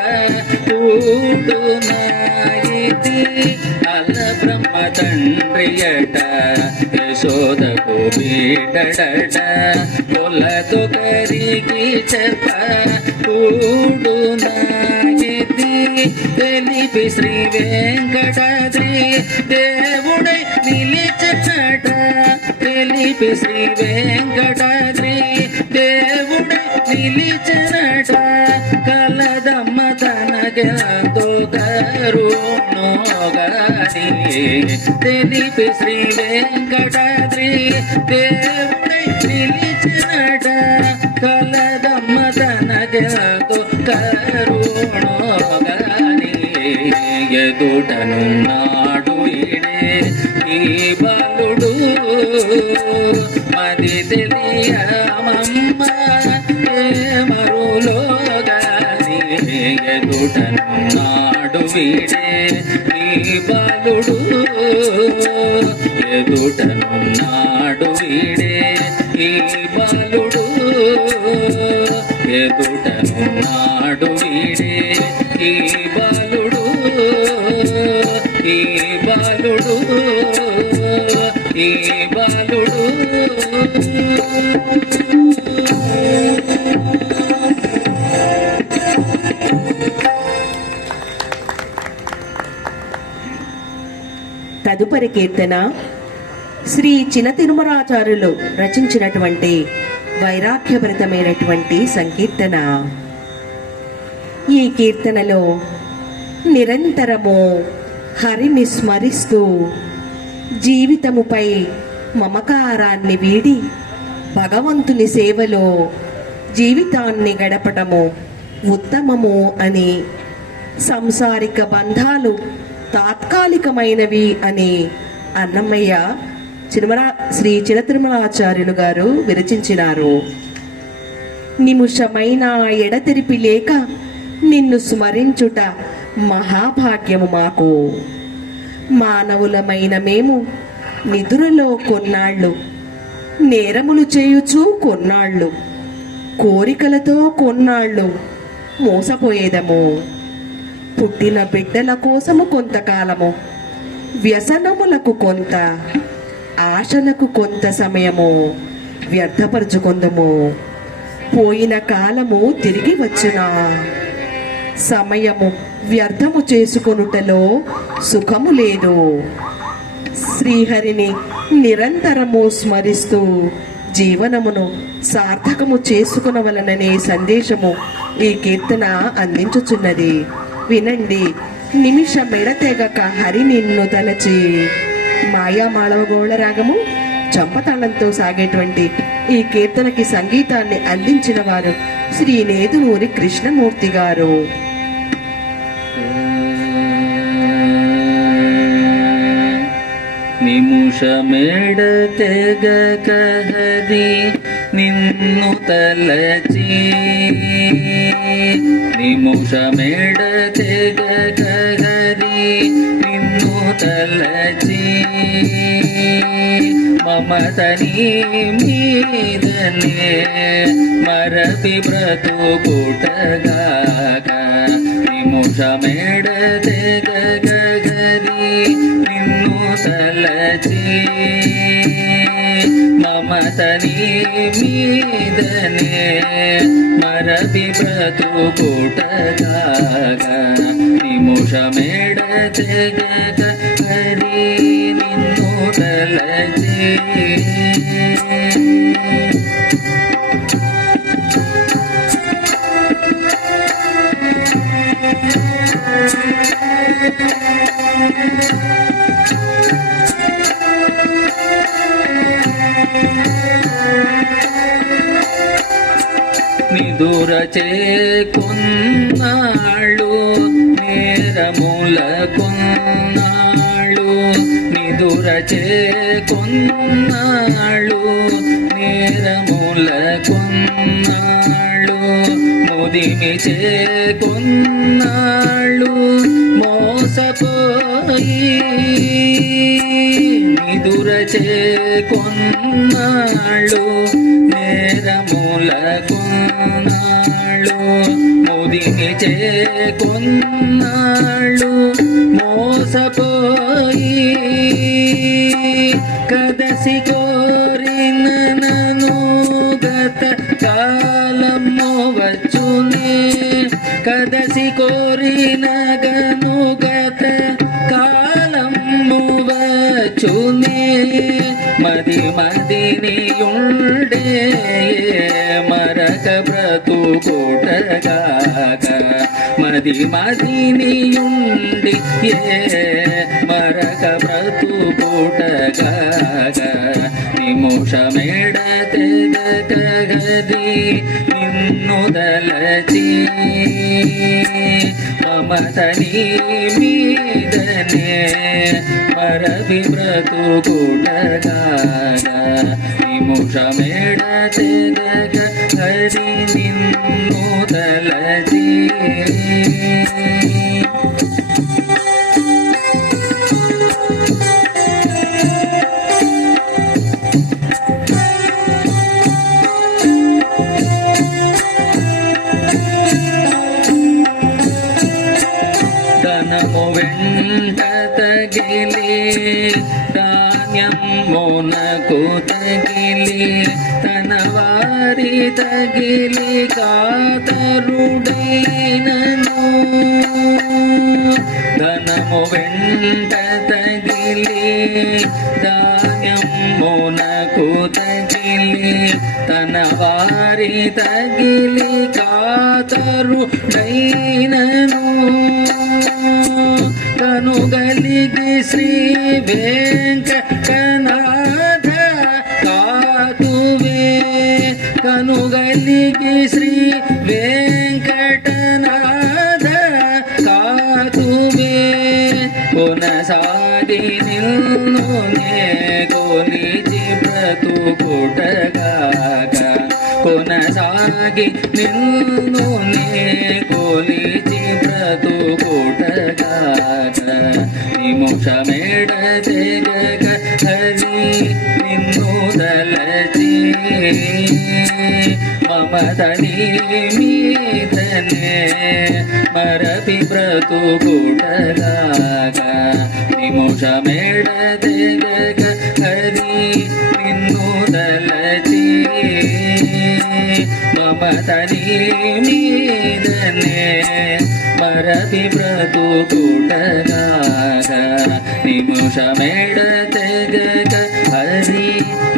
కూడునాయిది అల బ్రహ్మ తండ్రియట యశోదకు బీడడట కొలదు కరికి చెప్ప కూడునాయిది తెలిపి శ్రీ వెంకటాద్రి దేవుడై నిలిచట తెలిపి శ్రీ వెంకటాద్రి దేవుడై నిలిచనట కలదమ్మ తనకెంతో కరుణోగాని తెలిపి శ్రీ వెంకటాద్రి దేవుడై నిలిచనట కలదమ్మ తనకెంతో కరుణోగాని ఎదుటను నాడు ఈడే ఈ బాలుడు మరి తెలియమమ్మ ఏ మరులో గాని ఎదుటను నాడు వీడే ఈ బాలుడు ఎదుటను నాడు వీడే ఈ బాలుడు ఎదుటను నాడు వీడే ఈ బాలుడు ఈ బాలుడు ఈ బాలుడు తదుపరి కీర్తన శ్రీ చిన తిరుమలాచార్యులు రచించినటువంటి వైరాగ్యభరితమైనటువంటి సంకీర్తన. ఈ కీర్తనలో నిరంతరము హరిని స్మరిస్తూ జీవితముపై మమకారాన్ని వీడి భగవంతుని సేవలో జీవితాన్ని గడపటము ఉత్తమము అని, సంసారిక బంధాలు తాత్కాలికమైనవి అని అన్నమయ్య శ్రీ చిన తిరుమలాచార్యులు గారు విరచించినారు. నిముషమైన ఎడతెరిపి లేక నిన్ను స్మరించుట మహాభాగ్యము మాకు. మానవులమైన మేము నిదురలో కొన్నాళ్ళు, నేరములు చేయుచూ కొన్నాళ్ళు, కోరికలతో కొన్నాళ్ళు మోసపోయేదము. పుట్టిన బిడ్డల కోసము కొంతకాలము, వ్యసనములకు కొంత, ఆశలకు కొంత సమయము వ్యర్థపరుచుకుందము. పోయిన కాలము తిరిగి వచ్చునా? సమయము వ్యర్థము చేసుకొనుటలో సుఖము లేదు. శ్రీహరిని నిరంతరము స్మరిస్తూ జీవనమును సార్థకము చేసుకునవలననే సందేశము ఈ కీర్తన అందించుచున్నది. వినండి. నిమిషమెడతెగక హరి నిన్ను తలచి. మాయామాళవగోళ రాగము చంపతాళంతో సాగేటువంటి ఈ కీర్తనకి సంగీతాన్ని అందించిన వారు శ్రీ నేదునూరి కృష్ణమూర్తి గారు. నిముషమెడతెగక హరి నిన్ను తలచి నిముషమెడతెగగరి నిన్ను తలచి మమతని మీదనే మరపి బ్రతుకుటగాక నిముషమెడతెగగరి నిన్ను తలచి మమతని మీదనే మరపి బ్రతుకుటగాక నిముషమెడతెగగరి నిన్ను తలచి నిదురచే కొన్నాళ్ళు నేరముల కొన్నాళ్ళు నిదురచే కొన్నాళ్ళు నేరముల కొన్నాళ్ళు ముదిమిచే కొన్నాళ్ళు మోసపోయి నిదురచే కొన్నాళ్ళు నేరముల కొన్నాళ్ళు ముదిమిచే కొన్నాళ్ళు మోసపోయి కదసి కోరిన నను గత కాలము వచ్చునే కదసి కోరిన గను గత కాలము వచ్చునే మది మదినియుండే మరక బ్రతుకుటగాక మది మదినియుండి మరక బ్రతుకుటగాక నిముషమెడతెగగరి నిన్ను దలచి మమతని మీదనే మరపి బ్రతుకుటగాక నిముషమెడతెగగరి నిన్ను దలచి ధనము వెంట తగిలి ధాన్యమునకు తగిలి తన వారి తగిలి కాతరుడైనను ధనము వెంట తగిలి ధాన్యమునకు తగిలి తన వారి తగిలి కాతరుడైనను కనుగలిగి శ్రీ వెంకటనాథ కాతువే కనుగలిగి శ్రీ వెంకటనాథ కాతువే కొనసాగి నిన్ను నే కొలిచి బ్రతుకుటగాక కొనసాగి నిన్ను నే కొలిచి బ్రతుకుటగాక నిముషమెడతెగగరి నిన్ను దలచి మమతని మీదనే మరపి బ్రతుకుటగాక నిముషమెడతెగగరి నిన్ను దలచి మమతని మీదనే మరపి బ్రతుకుటగాక నిముషమెడతెగగరి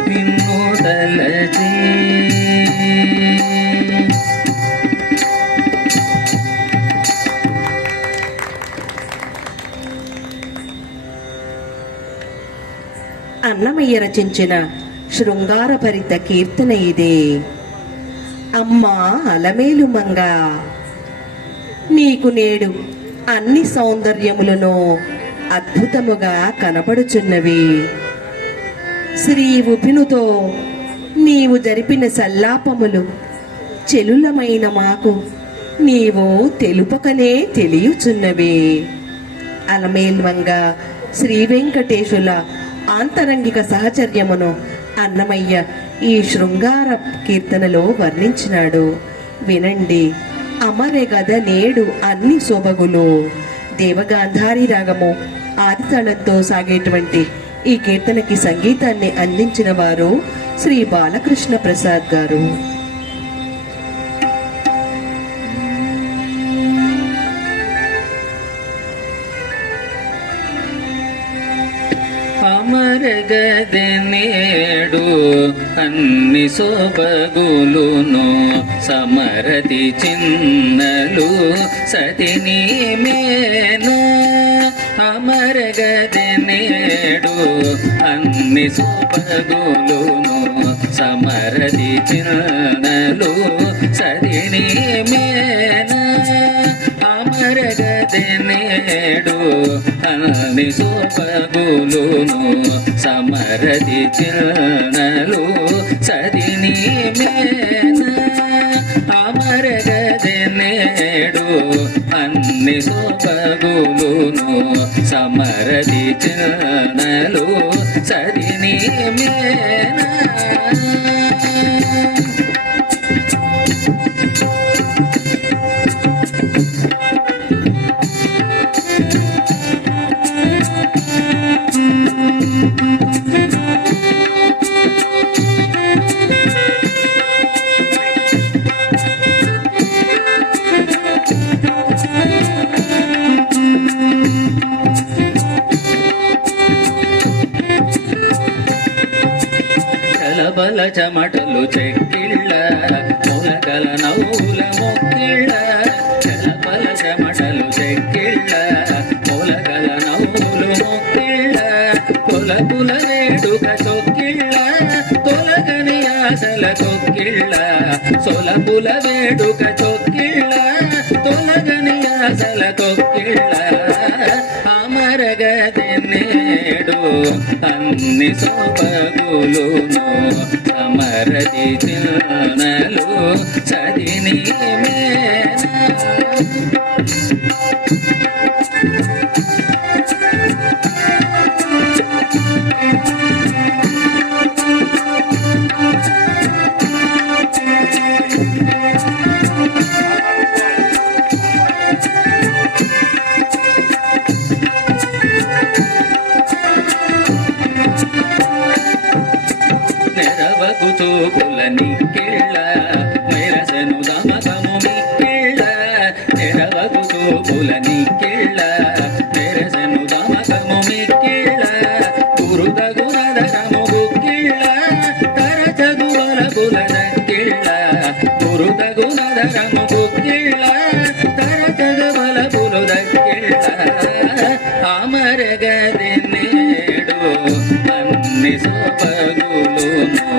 నిన్ను దలచి అన్నమయ్య రచించిన శృంగారభరిత కీర్తన ఇదే. అమ్మా అలమేలు మంగ, నీకు నేడు అన్ని సౌందర్యములను అద్భుతముగా కనపడుచున్నవి. శ్రీ ఉపినుతో నీవు జరిపిన సల్లాపములు చెలులమైన మాకు నీవు తెలుపకనే తెలియచున్నవే. అలమేల్వంగ శ్రీ వెంకటేశుల ఆంతరంగిక సహచర్యమును అన్నమయ్య ఈ శృంగార కీర్తనలో వర్ణించినాడు. వినండి. అమరెగద నేడు అన్ని శోభగులు. దేవగాంధారి రాగము ఆదితాళంతో సాగేటువంటి ఈ కీర్తనకి సంగీతాన్ని అందించిన వారు శ్రీ బాలకృష్ణ ప్రసాద్ గారు. అమరగదె నేడు అన్ని శోభగులును సమరతి చిన్నలు సతిని మేను. అమరగదె నేడు అన్ని శోభగులును సమరతి చిన్నలు సతిని మేను. అమరగదె నేడు అన్ని శోభగులును సమరతి చిన్నలు సతిని మేన. అమరగదె నేడు అన్ని శోభగులును సమరతి చిన్నలు సతిని మేన. బల చెమటలు చెక్కిళ్ళ మొలకల నవ్వుల మొక్కిళ్ళ. బల చెమటలు చెక్కిళ్ళ మొలకల నవ్వులు మొక్కిళ్ళ. కొలకుల వేడుక చొక్కిళ్ళ తొలగని ఆశల కొక్కిళ్ళ. సొలపుల వేడుక చొక్కిళ్ళ తొలగని ఆశల కొక్కిళ్ళ. అమరగదె నేడు అన్ని శోభగులును సమరతి చిన్నలు సతిని మేన. నెరవకు చూపుల నిక్కిళ్ళ మెరసను దమకము మిక్కిళ్ళ. నెరవకు చూపుల నిక్కిళ్ళ మెరసను దమకము మిక్కిళ్ళ. గురుదగు నదరము గుక్కిళ్ళ తరచగు వలపుల దక్కిళ్ళ. గురుదగు నదరము గుక్కిళ్ళ తరచగు వలపులు దక్కిళ్ళ. అమరగదె నేడు అన్ని శోభగులును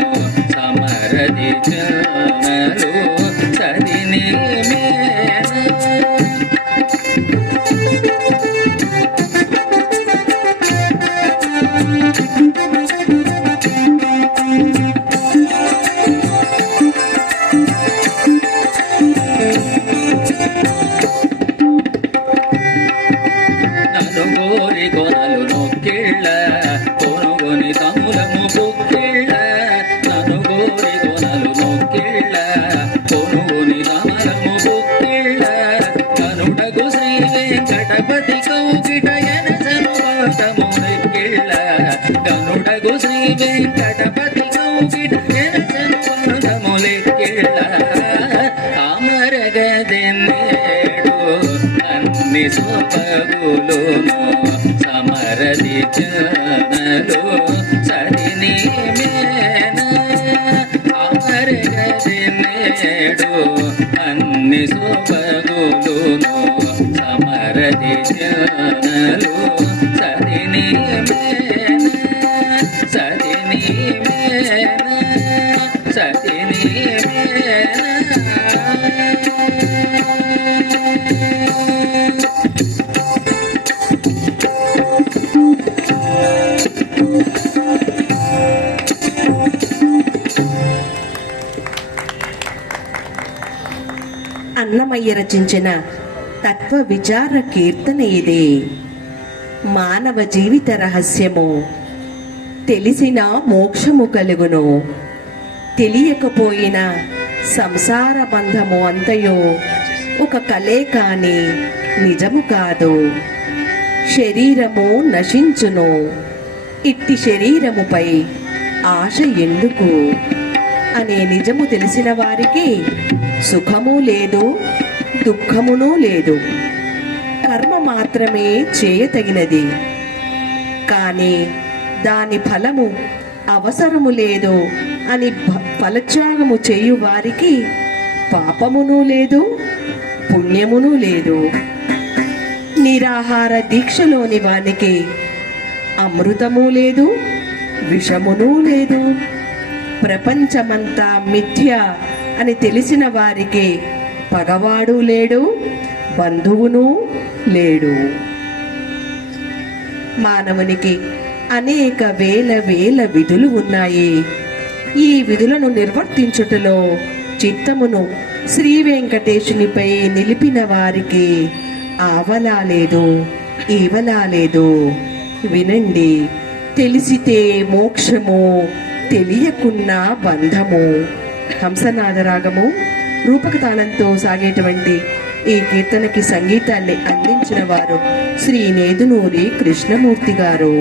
సమరతి చిన్నలు సతిని మేన. నలుగోరి కొనలు నొక్కిళ్ళ కొనుగొని తములము పుక్కిళ్ళ. నలుగోరి కొనలు నొక్కిళ్ళ కొనుగొని తమలము పుక్కిళ్ళ. కనుడగు శ్రీ వెంకటపతి కౌగిట ఎనసను పాఠము నెక్కిళ్ళ. కనుడగు శ్రీ వెంకటపతి కౌగిట ఎనసను పాఠము లెక్కిళ్ళ. అమరగదె నేడు అన్ని శోభగులును సమరతి చిన్నలు సతిని మేన. అమరగదె నేడు అన్ని శోభగులును సమరతి చిన్నలు సతిని మేన. సతిని మేన. సతిని మేన. అన్నమయ్య రచించిన తత్వ విచార కీర్తన ఇదే. మానవ జీవిత రహస్యము తెలిసిన మోక్షము కలుగును, తెలియకపోయిన సంసార బంధము అంతయో ఒక కలే కాని నిజము కాదు. శరీరము నశించును, ఇట్టి శరీరముపై ఆశ ఎందుకు అనే నిజము తెలిసిన వారికి సుఖము లేదు, దుఃఖమును లేదు. కర్మ మాత్రమే చేయతగినది, కానీ దాని ఫలము అవసరము లేదు అని ఫలత్యాగము చేయు వారికి పాపమును లేదు, పుణ్యమును లేదు. నిరాహార దీక్షలోని వానికి అమృతము లేదు, విషమును లేదు. ప్రపంచమంతా మిథ్య అని తెలిసిన వారికి పగవాడు లేడు, బంధువును లేడు. మానవునికి అనేక వేల వేల విధులు ఉన్నాయి. ఈ విధులను నిర్వర్తించుటలో చిత్తమును శ్రీ వెంకటేశునిపై నిలిపిన వారికి ఆవలా లేదు, ఈవలా లేదు. వినండి, తెలిసితే మోక్షము, తెలియకున్నా బంధము. హంసనాదరాగము రూపక తాళంతో సాగేటువంటి ఈ కీర్తనకి సంగీతాన్ని అందించిన వారు శ్రీ నేదునూరి కృష్ణమూర్తి గారు.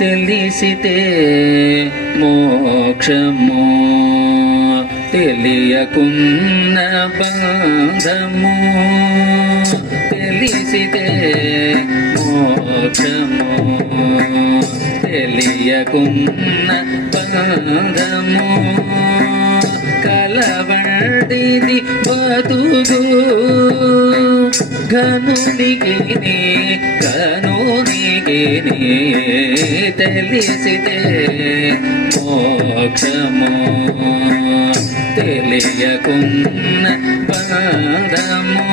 తెలిసితే మోక్షము, తెలియకున్న బంధము. తెలిసితే మోక్షము, తెలియకున్న బంధము. కలవడిది బతుకు ఘనునికి కనునికి తెలిసితే మోక్షము, తెలియకున్న బంధము.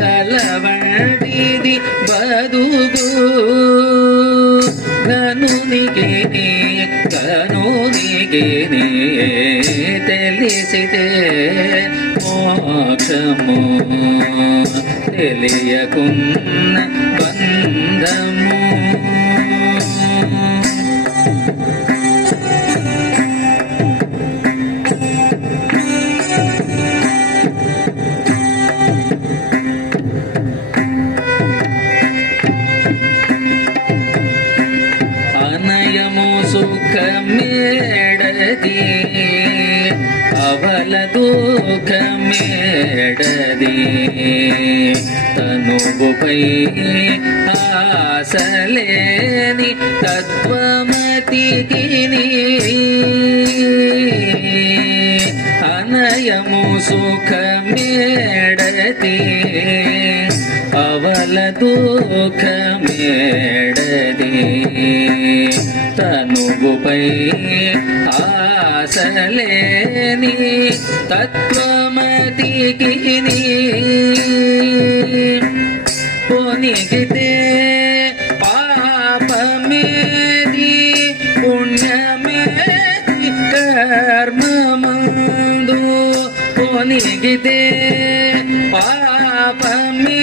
కలవడిది బతుకు ఘనునికి కనునికి తెలిసితే మోక్షము, తెలియకున్న బంధము. అనయము సుఖమేడది, అవల దుఃఖమేడది. తనువుపై ఆశలేని తత్వమతికి అనయము సుఖమేడది, అవల దుఃఖమేడది. తనువుపై ఆశలేని తత్వమతికి పొనిగితే పాపమేది, పుణ్యమేది కర్మమందు. పొనిగితే పాపమేది,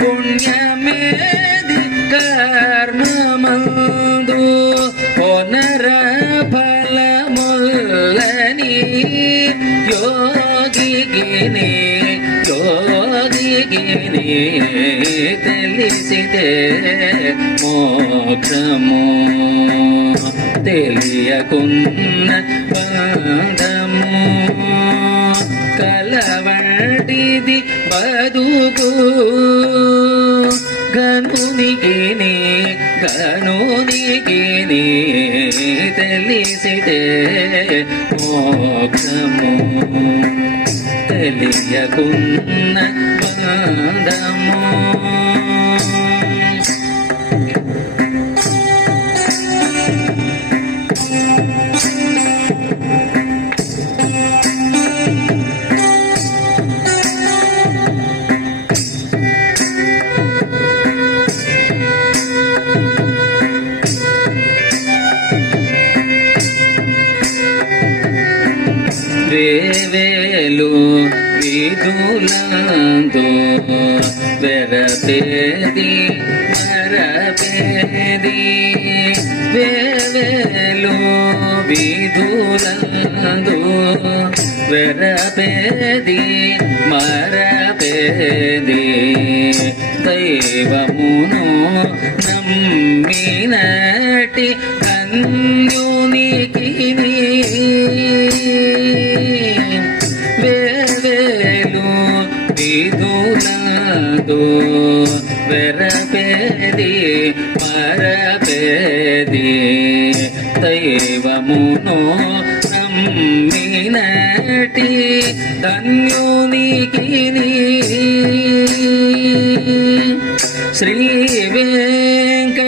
పుణ్యమేది కర్మమందు. పునర ఫలములని యోగిగిని తెలిసితే మోక్షము, తెలియకున్న బంధము. కలవడిది బతుకు ఘనునికి తెలిసితే మోక్షము తెలియకున్న బంధము. వేవేలు విధులందు వెరపేది మరపేది వేవేలు విధులందు వెరపేది మరపేది దైవమును నమ్మినటి అన్యునికి వేవేలు విధులందు వెరపేది మరపేది దైవమును నమ్మినటి ధన్యునికి శ్రీ వెంకటేశ్వరుడు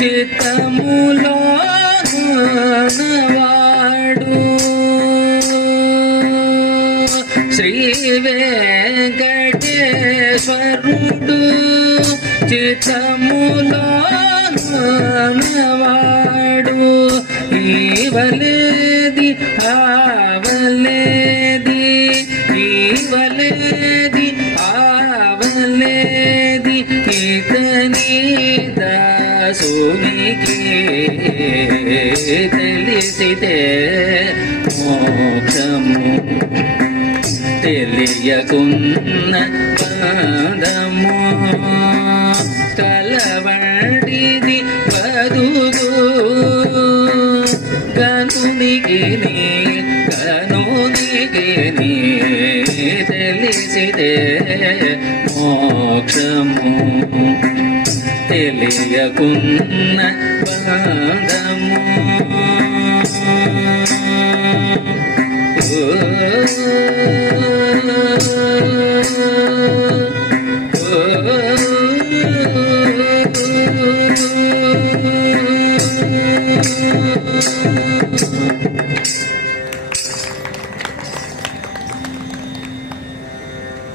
చిత్తములో వాడు శ్రీ వెంకటేశ్వరుడు చిత్తములో వాడు ఈవలేది ఆవలేది ఈవలేది ఆవలేది ఇతని దాసునికి తెలిసితే మోక్షము తెలియకున్న బంధము కలవడిది బదుగు గనునికి తెలిసితే మోక్షము తెలియకున్న బంధము.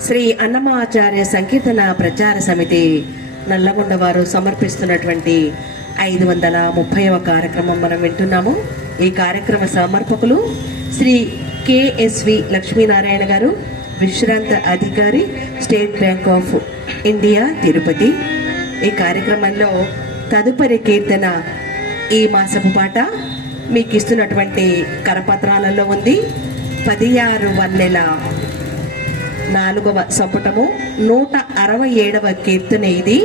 శ్రీ అన్నమాచార్య సంకీర్తన ప్రచార సమితి నల్లగొండ వారు సమర్పిస్తున్నటువంటి 530వ కార్యక్రమం మనం వింటున్నాము. ఈ కార్యక్రమ సమర్పకులు శ్రీ KSV లక్ష్మీనారాయణ గారు, విశ్రాంత అధికారి, State Bank of India Tirupati. ఈ కార్యక్రమంలో తదుపరి కీర్తన ఈ మాసపు పాట మీకు ఇస్తున్నటువంటి కరపత్రాలలో ఉంది. 16 వన్నెల 4వ సంపుటము 167వ కీర్తన ఇది.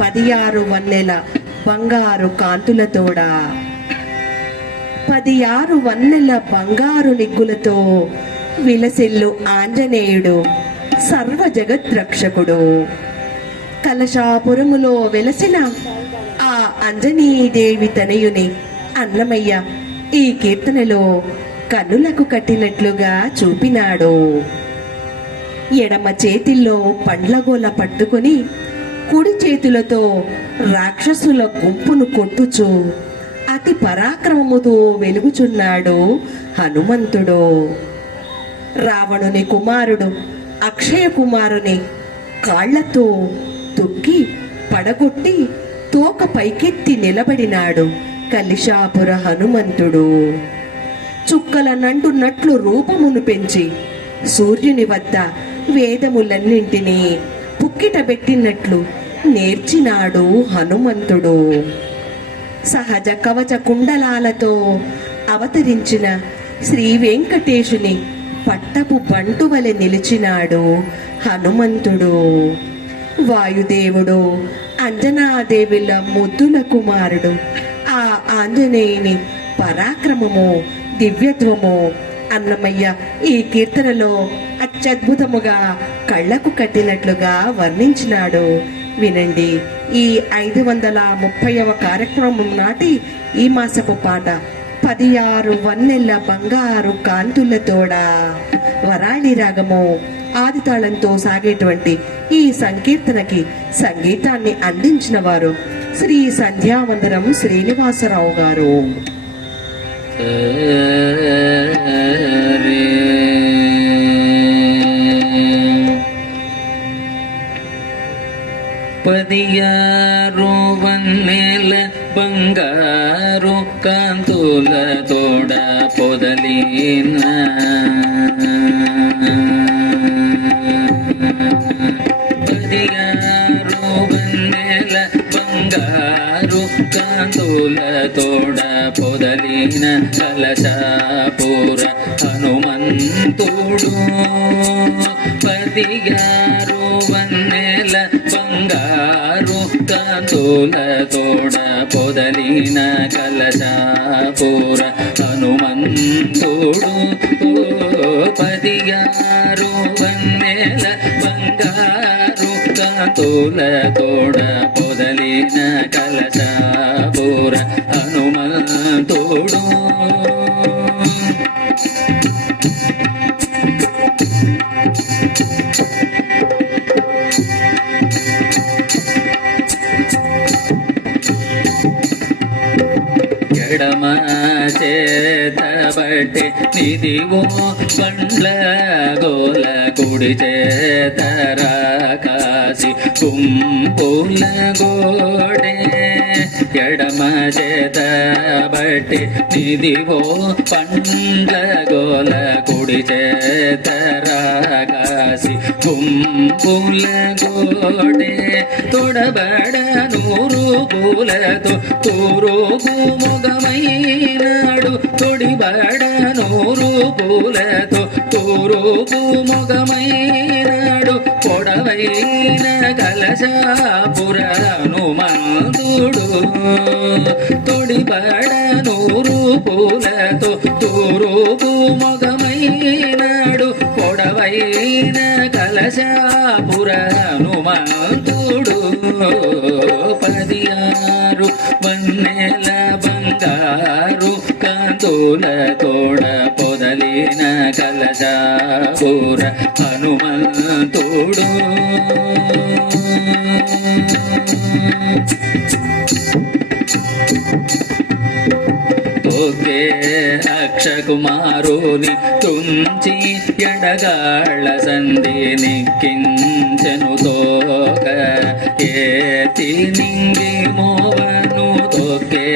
16 వన్నెల బంగారు కాంతులతోడ 16 వన్నెల బంగారు నిగ్గులతో విలసిల్లు ఆంజనేయుడు సర్వ జగద్రక్షకుడు. కలశాపురములో వెలసిన ఆ అంజనీదేవి తనయుని అన్నమయ్య ఈ కీర్తనలో కన్నులకు కట్టినట్లుగా చూపినాడు. ఎడమ చేతిల్లో పండ్లగోల పట్టుకుని కుడి చేతులతో రాక్షసుల గుంపును కొట్టుచు అతి పరాక్రమముతో వెలుగుచున్నాడు హనుమంతుడు. రావణుని కుమారుడు అక్షయ కుమారుని కాళ్లతో తొక్కి పడగొట్టి తోక పైకెత్తి నిలబడినాడు కలిశాపుర హనుమంతుడు. చుక్కల నండున్నట్లు రూపమును పెంచి సూర్యుని వద్ద వేదములన్నింటినీ పుక్కిట పెట్టినట్లు నేర్చినాడు హనుమంతుడు. సహజ కవచ కుండలాలతో అవతరించిన శ్రీ వెంకటేశుని పట్టపు బంటువలె నిలిచినాడు హనుమంతుడు. వాయుదేవుడు అంజనాదేవిల ముద్దుల కుమారుడు. ఆ ఆంజనేయుని పరాక్రమము దివ్యత్వము అన్నమయ్య ఈ కీర్తనలో అత్యద్భుతముగా కళ్లకు కట్టినట్లుగా వర్ణించినాడు. వినండి. ఈ 530వ కార్యక్రమం నాటి ఈ మాసపు పాట 16 వన్నెల బంగారు కాంతులతోడ వరాళి రాగము ఆది తాళంతో సాగేటువంటి ఈ సంకీర్తనకి సంగీతాన్ని అందించిన వారు శ్రీ సంధ్యావందనం శ్రీనివాసరావు గారు. పదియారు వన్నెల బంగారు కాంతుల తోడ పొదలిన పదియారు వన్నెల బంగారు కాంతుల తోడ పొదలిన కలశాపుర హనుమంతుడు పదియారు వన్నెల బంగారు కాంతుల తోడ పొదలిన కలశాపుర హనుమంతుడు పదియారు వన్నెల బంగారు కాంతుల తోడ పొదలిన కలశాపుర హనుమంతుడు ఎడమ చేత బట్టి నిదివో పండ్ల గోల కుడి చేత రాకాసి గుంపుల గోడే ఎడమ చేత బట్టి నిదివో పండ్ల గోల కుడి చేత రాకాసి గుంపుల గోడే తొడబడ నూరు పూలతో తూరుకు మొగమైనాడు తొడిబడ నూరు పూలతో తూరుకు మొగమైనాడు పొడవైన కలశాపుర హనుమంతుడు తొడిబడ నూరు పూలతో తూరుకు మొగమైనాడు పొడవైన కలశాపుర హనుమంతుడు పదియారు వన్నెల బంగారు కాంతుల తోడ పొదలిన కలశాపుర హనుమంతుడు తోకే అక్షకుమారుని తుంచి ఎడగాళ్ళ సంధి నిక్కించెను తోక ఏతి నింగి మోవను తోకే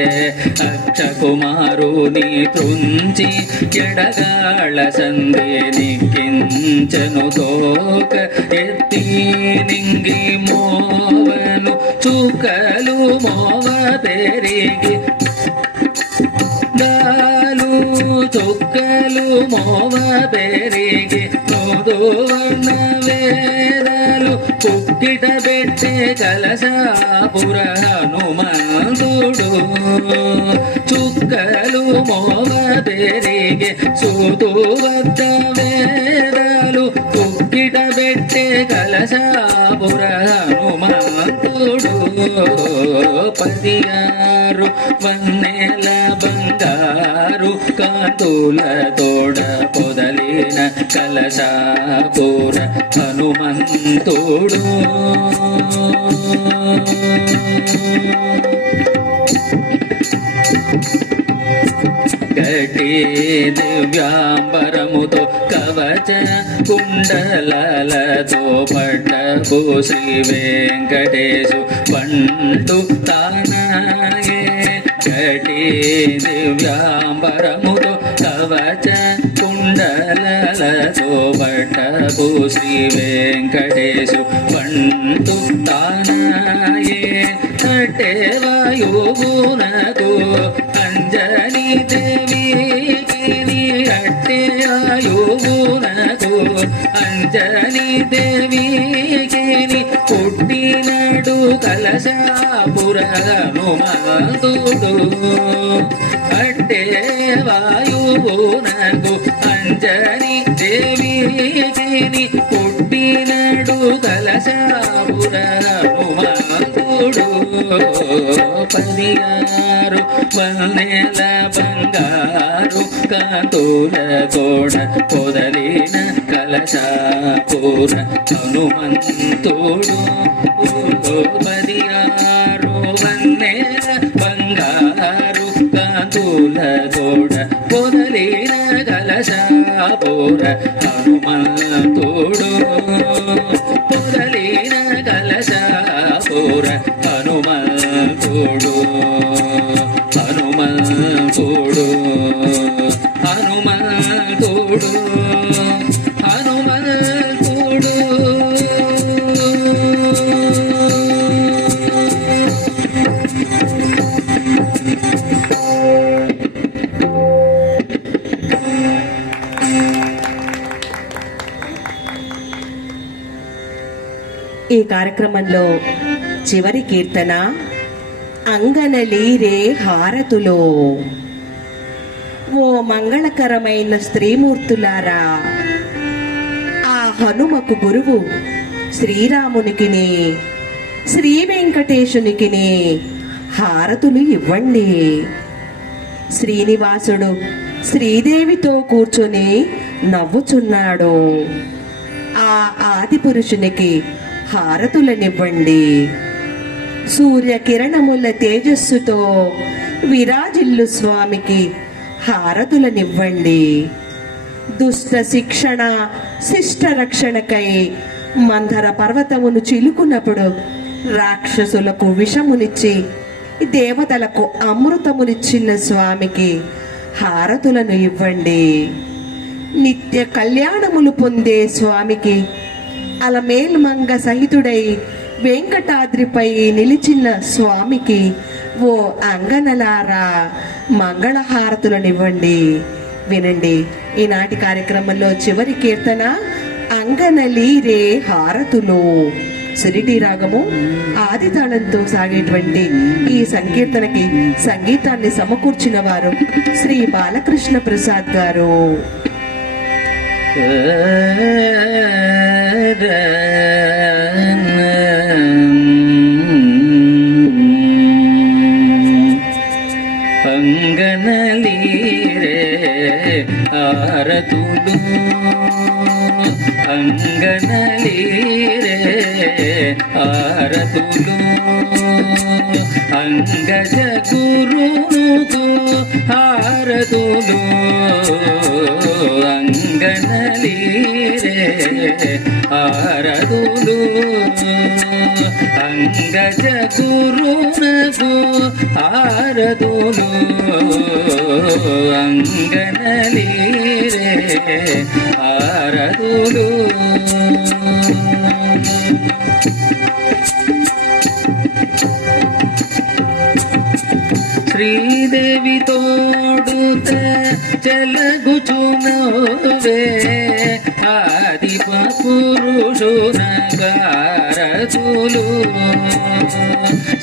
అక్షకుమారుని తుంచి ఎడగాళ్ళ సంధి నిక్కించెను తోక ఎత్తి నింగి మోవను చుక్కలు మోవ పెరిగి గాలు చుక్కలు మోవ పెరిగి నోదువర్ణ వేదాలు పుక్కిట పెట్టే కలశాపుర హనుమంతుడు చుక్కలు మోవ పెరిగి సూతువద్ద వేదాలు పుక్కిట పెట్టే కలశాపుర హనుమంతుడు పదియారు వన్నెల బంగారు కాంతుల తోడ పొదలిన కలశాపుర హనుమంతుడు గటి దివ్యాంబరముతో కవచ కుండలతో పడ్డపు శ్రీ వెంకటేశు పండు తానాయే గటి దివ్యాంబరముతో కవచ కుండలతో పడ్డపు శ్రీ వెంకటేశు పండు తానాయే అటే వాయువునకు అంజనీ దేవికి అట్టే వాయువునకు అంజనీ దేవికి పుట్టినడు కలశాపుర హనుమంతుడు అట్టే వాయువునకు అంజనీ దేవికి పుట్టినడు కలశాపుర హనుమంతుడు 16 వన్నెల బంగారు కాంతుల తోడ పొదలిన కలశాపూర హనుమంతుడు 16 వన్నెల బంగారు కాంతుల తోడ పొదలిన కలశాపూర హనుమంతుడు పొదలిన కలశాపూర హనుమంతుడు హనుమంతుడు హనుమంతుడు హనుమంతుడు ఈ కార్యక్రమంలో చివరి కీర్తన అంగనలీరే హారతులో. ఓ మంగళకరమైన స్త్రీమూర్తులారా, ఆ హనుమకు గురువు శ్రీరామునికిని శ్రీ వెంకటేశునికిని హారతులు ఇవ్వండి. శ్రీనివాసుడు శ్రీదేవితో కూర్చొని నవ్వుచున్నాడు. ఆ ఆది పురుషునికి హారతులనివ్వండి. సూర్యకిరణముల తేజస్సుతో విరాజిల్లు స్వామికి హారతులనివ్వండి. దుష్ట శిక్షణ శిష్ట రక్షణకై మందర పర్వతమును చిలుకున్నప్పుడు రాక్షసులకు విషమునిచ్చి దేవతలకు అమృతమునిచ్చిన స్వామికి హారతులను ఇవ్వండి. నిత్య కళ్యాణములు పొందే స్వామికి అలమేల్మంగ సహితుడై వెంకటాద్రిపై నిలిచిన స్వామికి ఓ అంగనలారా మంగళహారతులనివ్వండి. వినండి, ఈనాటి కార్యక్రమంలో చివరి కీర్తన అంగనలీరే హారతులు. సిరిటి రాగము ఆది తాళంతో సాగేటువంటి ఈ సంకీర్తనకి సంగీతాన్ని సమకూర్చిన వారు శ్రీ బాలకృష్ణ ప్రసాద్ గారు. అంగనలీరే హారతులు అంగనలీరే హారతులు అంగజ గురునుకు హారతులు అంగనలీరే హారతులు అంగజ గురునకు హారతులు అంగనలీరే హారతులు శ్రీదేవి తోడుత చెలగుచునవే ఆది పురుషునకారతులు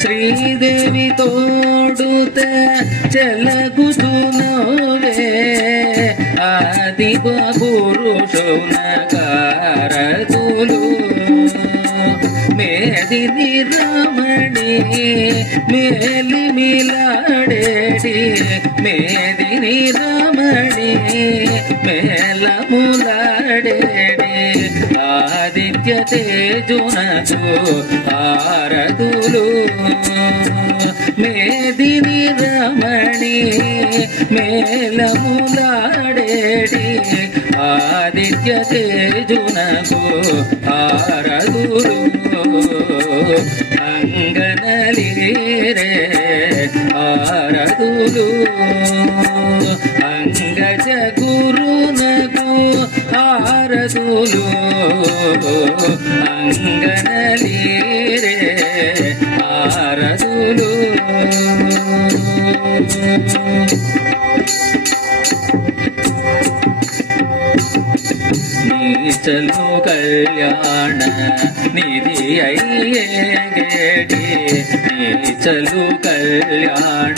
శ్రీదేవి తోడుత చెలగుచునవే ఆది పురుషునకారతులు మేదిని రమణి మేలి మిలాడేడి మేదిని రమణి మేలములాడేడి ఆదిత్య తేజునకు హారతులు మేదిని రమణి మేలములాడేడి ఆదిత్య తేజునకు హారతులు అంగనలీరే హారతులు అంగజ గురునకు హారతులు అంగనలీరే హారతులు నీచలు కళ్యాణ నిధి అయ్యేగేడి నీచలు కళ్యాణ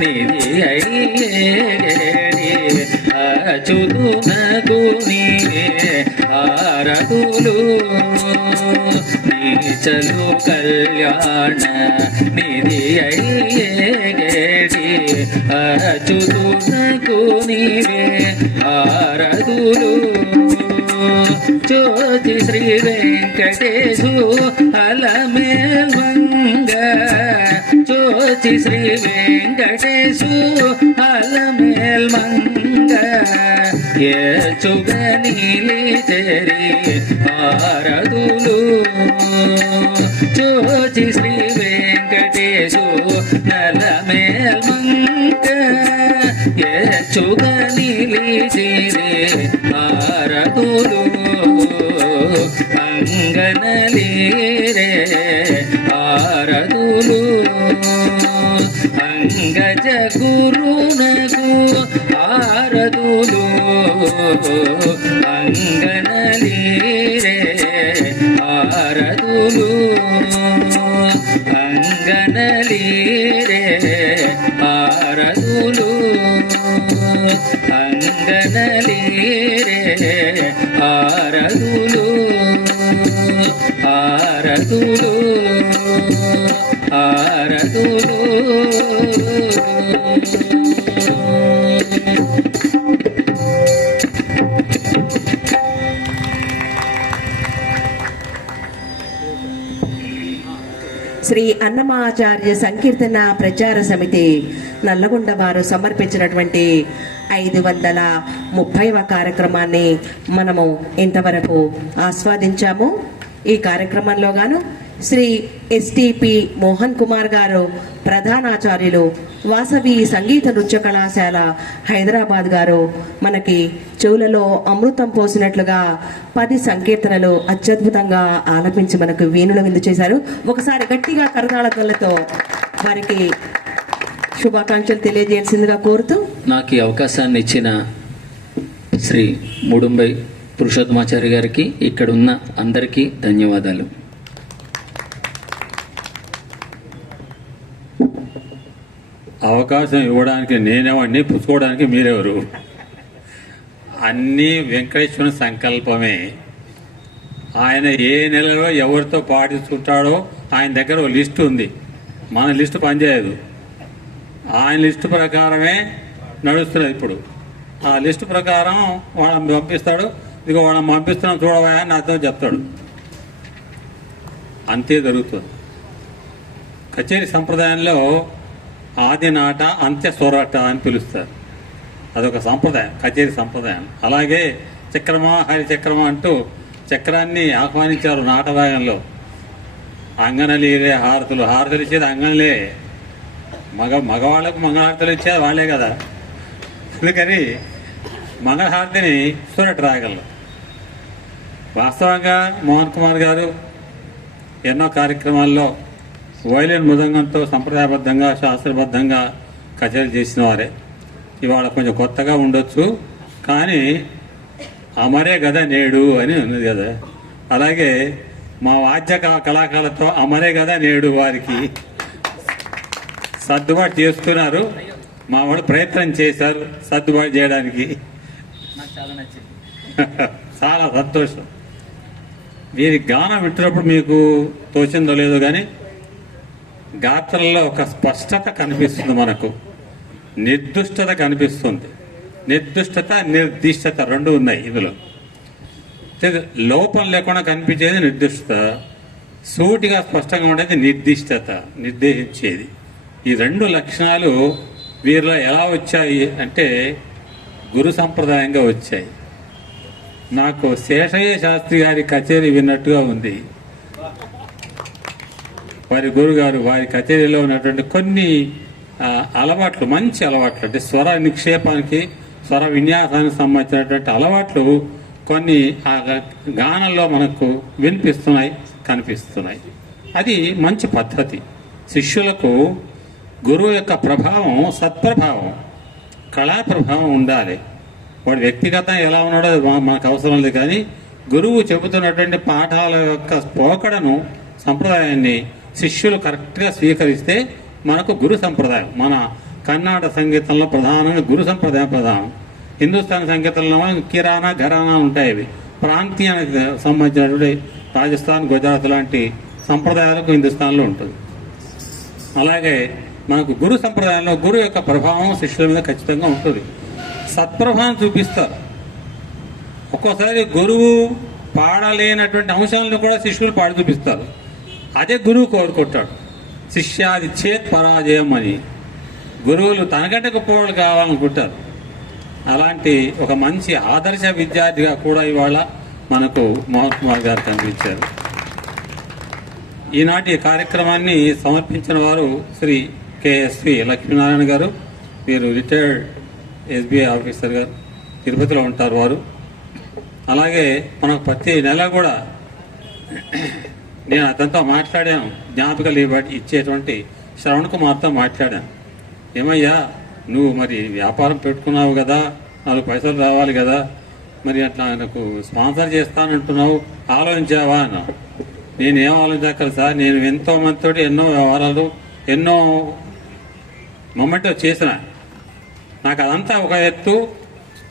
నిధి అయ్యేగేడి అచ్యుతునకు నీ హారతులు నీచలు కళ్యాణ నిధి అయ్యేగేటి అచ్యుతునకు నీవే ఆరతులు జ్యోతి శ్రీ వెంకటేశు అలమేల్మంగ జ్యోతి శ్రీ వెంకటేశు అలమేల్మంగ ఏచుగనీలి తెరి ఆరదులు జ్యోతి శ్రీ వెంకటేశు అలమేల్మంగ ఏచుగనీలి తెరి ఆరదులు అంగనలీరే ఆరదులు అంగజ గురునకు ఆరదులు అంగనలీరే ఆరదులు అంగనలీరే ఆరదులు అంగనలీరే ఆరదులు ఆరదులు ఆరదులు శ్రీ అన్నమాచార్య సంకీర్తన ప్రచార సమితి నల్లగొండ వారు సమర్పించినటువంటి 530వ కార్యక్రమాన్ని మనము ఇంతవరకు ఆస్వాదించాము. ఈ కార్యక్రమంలో గాను శ్రీ ఎస్టిపి మోహన్ కుమార్ గారు ప్రధానాచార్యులు, వాసవి సంగీత నృత్య కళాశాల హైదరాబాద్ గారు మనకి చెవులలో అమృతం పోసినట్లుగా 10 సంకీర్తనలు అత్యద్భుతంగా ఆలపించి మనకు వీణుల విందు చేశారు. ఒకసారి గట్టిగా కరతాళధ్వనులతో వారికి శుభాకాంక్షలు తెలియజేయాల్సిందిగా కోరుతూ, నాకు ఈ అవకాశాన్ని ఇచ్చిన శ్రీ ముడుంబై పురుషోత్తమాచారి గారికి, ఇక్కడ ఉన్న అందరికీ ధన్యవాదాలు. అవకాశం ఇవ్వడానికి నేనేవాడిని, పుచ్చుకోవడానికి మీరెవరు? అన్నీ వెంకటేశ్వర సంకల్పమే. ఆయన ఏ నెలలో ఎవరితో పాటించుకుంటాడో ఆయన దగ్గర ఓ లిస్టు ఉంది. మన లిస్టు పనిచేయదు. ఆయన లిస్టు ప్రకారమే నడుస్తున్నది. ఇప్పుడు ఆ లిస్టు ప్రకారం వాళ్ళని పంపిస్తాడు. ఇదిగో వాళ్ళని పంపిస్తున్నాం చూడవా అని నాతో చెప్తాడు. అంతే జరుగుతుంది. కచేరీ సంప్రదాయంలో ఆది నాట అంత్య స్వరాట అని పిలుస్తారు. అదొక సంప్రదాయం, కచేరీ సంప్రదాయం. అలాగే చక్రమా హరి చక్రమా అంటూ చక్రాన్ని ఆహ్వానించారు నాటరాగంలో. అంగనలీరే హారతులు, హారతులు ఇచ్చేది అంగనలే. మగవాళ్ళకు మంగళహారతులు ఇచ్చేది వాళ్ళే కదా. అందుకని మంగళహారతిని సూరట రాగంలో. వాస్తవంగా మోహన్ కుమార్ గారు ఎన్నో కార్యక్రమాల్లో వైలిన్ మృదంగంతో సంప్రదాయబద్ధంగా శాస్త్రబద్ధంగా కచేరీ చేసిన వారే. ఇవాళ కొంచెం కొత్తగా ఉండొచ్చు, కానీ అమరే గద నేడు అని ఉన్నది కదా. అలాగే మా వాద్య కళాకారులతో అమరే గద నేడు వారికి సర్దుబాటు చేస్తున్నారు. మా వాళ్ళు ప్రయత్నం చేశారు సర్దుబాటు చేయడానికి. చాలా సంతోషం. వీరి గానం వింటున్నప్పుడు మీకు తోచిందో లేదో కానీ గాత్రంలో ఒక స్పష్టత కనిపిస్తుంది. మనకు నిర్దుష్టత కనిపిస్తుంది. నిర్దుష్టత, నిర్దిష్టత రెండు ఉన్నాయి ఇందులో. లోపం లేకుండా కనిపించేది నిర్దిష్టత, సూటిగా స్పష్టంగా ఉండేది నిర్దిష్టత, నిర్దేశించేది. ఈ రెండు లక్షణాలు వీరిలో ఎలా వచ్చాయి అంటే గురు సంప్రదాయంగా వచ్చాయి. నాకు శేషయ్య శాస్త్రి గారి కచేరీ విన్నట్టుగా ఉంది. వారి గురుగారు వారి కచేరీలో ఉన్నటువంటి కొన్ని అలవాట్లు, మంచి అలవాట్లు, అంటే స్వర నిక్షేపానికి, స్వర విన్యాసానికి సంబంధించినటువంటి అలవాట్లు కొన్ని ఆ గానంలో మనకు వినిపిస్తున్నాయి, కనిపిస్తున్నాయి. అది మంచి పద్ధతి. శిష్యులకు గురువు యొక్క ప్రభావం సత్ప్రభావం, కళా ప్రభావం ఉండాలి. వాడు వ్యక్తిగతంగా ఎలా ఉన్నాడో మనకు అవసరం లేదు, కానీ గురువు చెబుతున్నటువంటి పాఠాల యొక్క పోకడను, సంప్రదాయాన్ని శిష్యులు కరెక్ట్గా స్వీకరిస్తే మనకు గురు సంప్రదాయం. మన కర్ణాటక సంగీతంలో ప్రధానంగా గురు సంప్రదాయం ప్రధానం. హిందుస్థాన్ సంగీతంలో కిరాణా ఘరానా ఉంటాయి. అవి ప్రాంతీయానికి సంబంధించినటువంటి రాజస్థాన్, గుజరాత్ లాంటి సంప్రదాయాలకు హిందుస్థాన్లో ఉంటుంది. అలాగే మనకు గురు సంప్రదాయంలో గురువు యొక్క ప్రభావం శిష్యుల మీద ఖచ్చితంగా ఉంటుంది. సత్ప్రభావం చూపిస్తారు. ఒక్కోసారి గురువు పాడలేనటువంటి అంశాలను కూడా శిష్యులు పాడి చూపిస్తారు. అదే గురువు కోరుకుంటాడు. శిష్యాది చేత్ పరాజయం అని. గురువులు తనకంటే గొప్పవాళ్ళు కావాలనుకుంటారు. అలాంటి ఒక మంచి ఆదర్శ విద్యార్థిగా కూడా ఇవాళ మనకు మోహన్ కుమార్ గారు కనిపించారు. ఈనాటి కార్యక్రమాన్ని సమర్పించిన వారు శ్రీ కెఎస్వి లక్ష్మీనారాయణ గారు. వీరు రిటైర్డ్ ఎస్బీఐ ఆఫీసర్ గారు, తిరుపతిలో ఉంటారు వారు. అలాగే మనకు ప్రతి నెల కూడా నేను అతనితో మాట్లాడాను, జ్ఞాపికలు ఇచ్చేటువంటి శ్రవణ్ కుమార్తో మాట్లాడాను. ఏమయ్యా, నువ్వు మరి వ్యాపారం పెట్టుకున్నావు కదా, 4 పైసలు రావాలి కదా, మరి అట్లా నాకు స్పాన్సర్ చేస్తానంటున్నావు, ఆలోచించావా అన్నా. నేనేం ఆలోచించక్కర్లేదు సార్, నేను ఎంతో మందితో ఎన్నో వ్యవహారాలు, ఎన్నో మొమెంటో చేసిన. నాకు అదంతా ఒక ఎత్తు,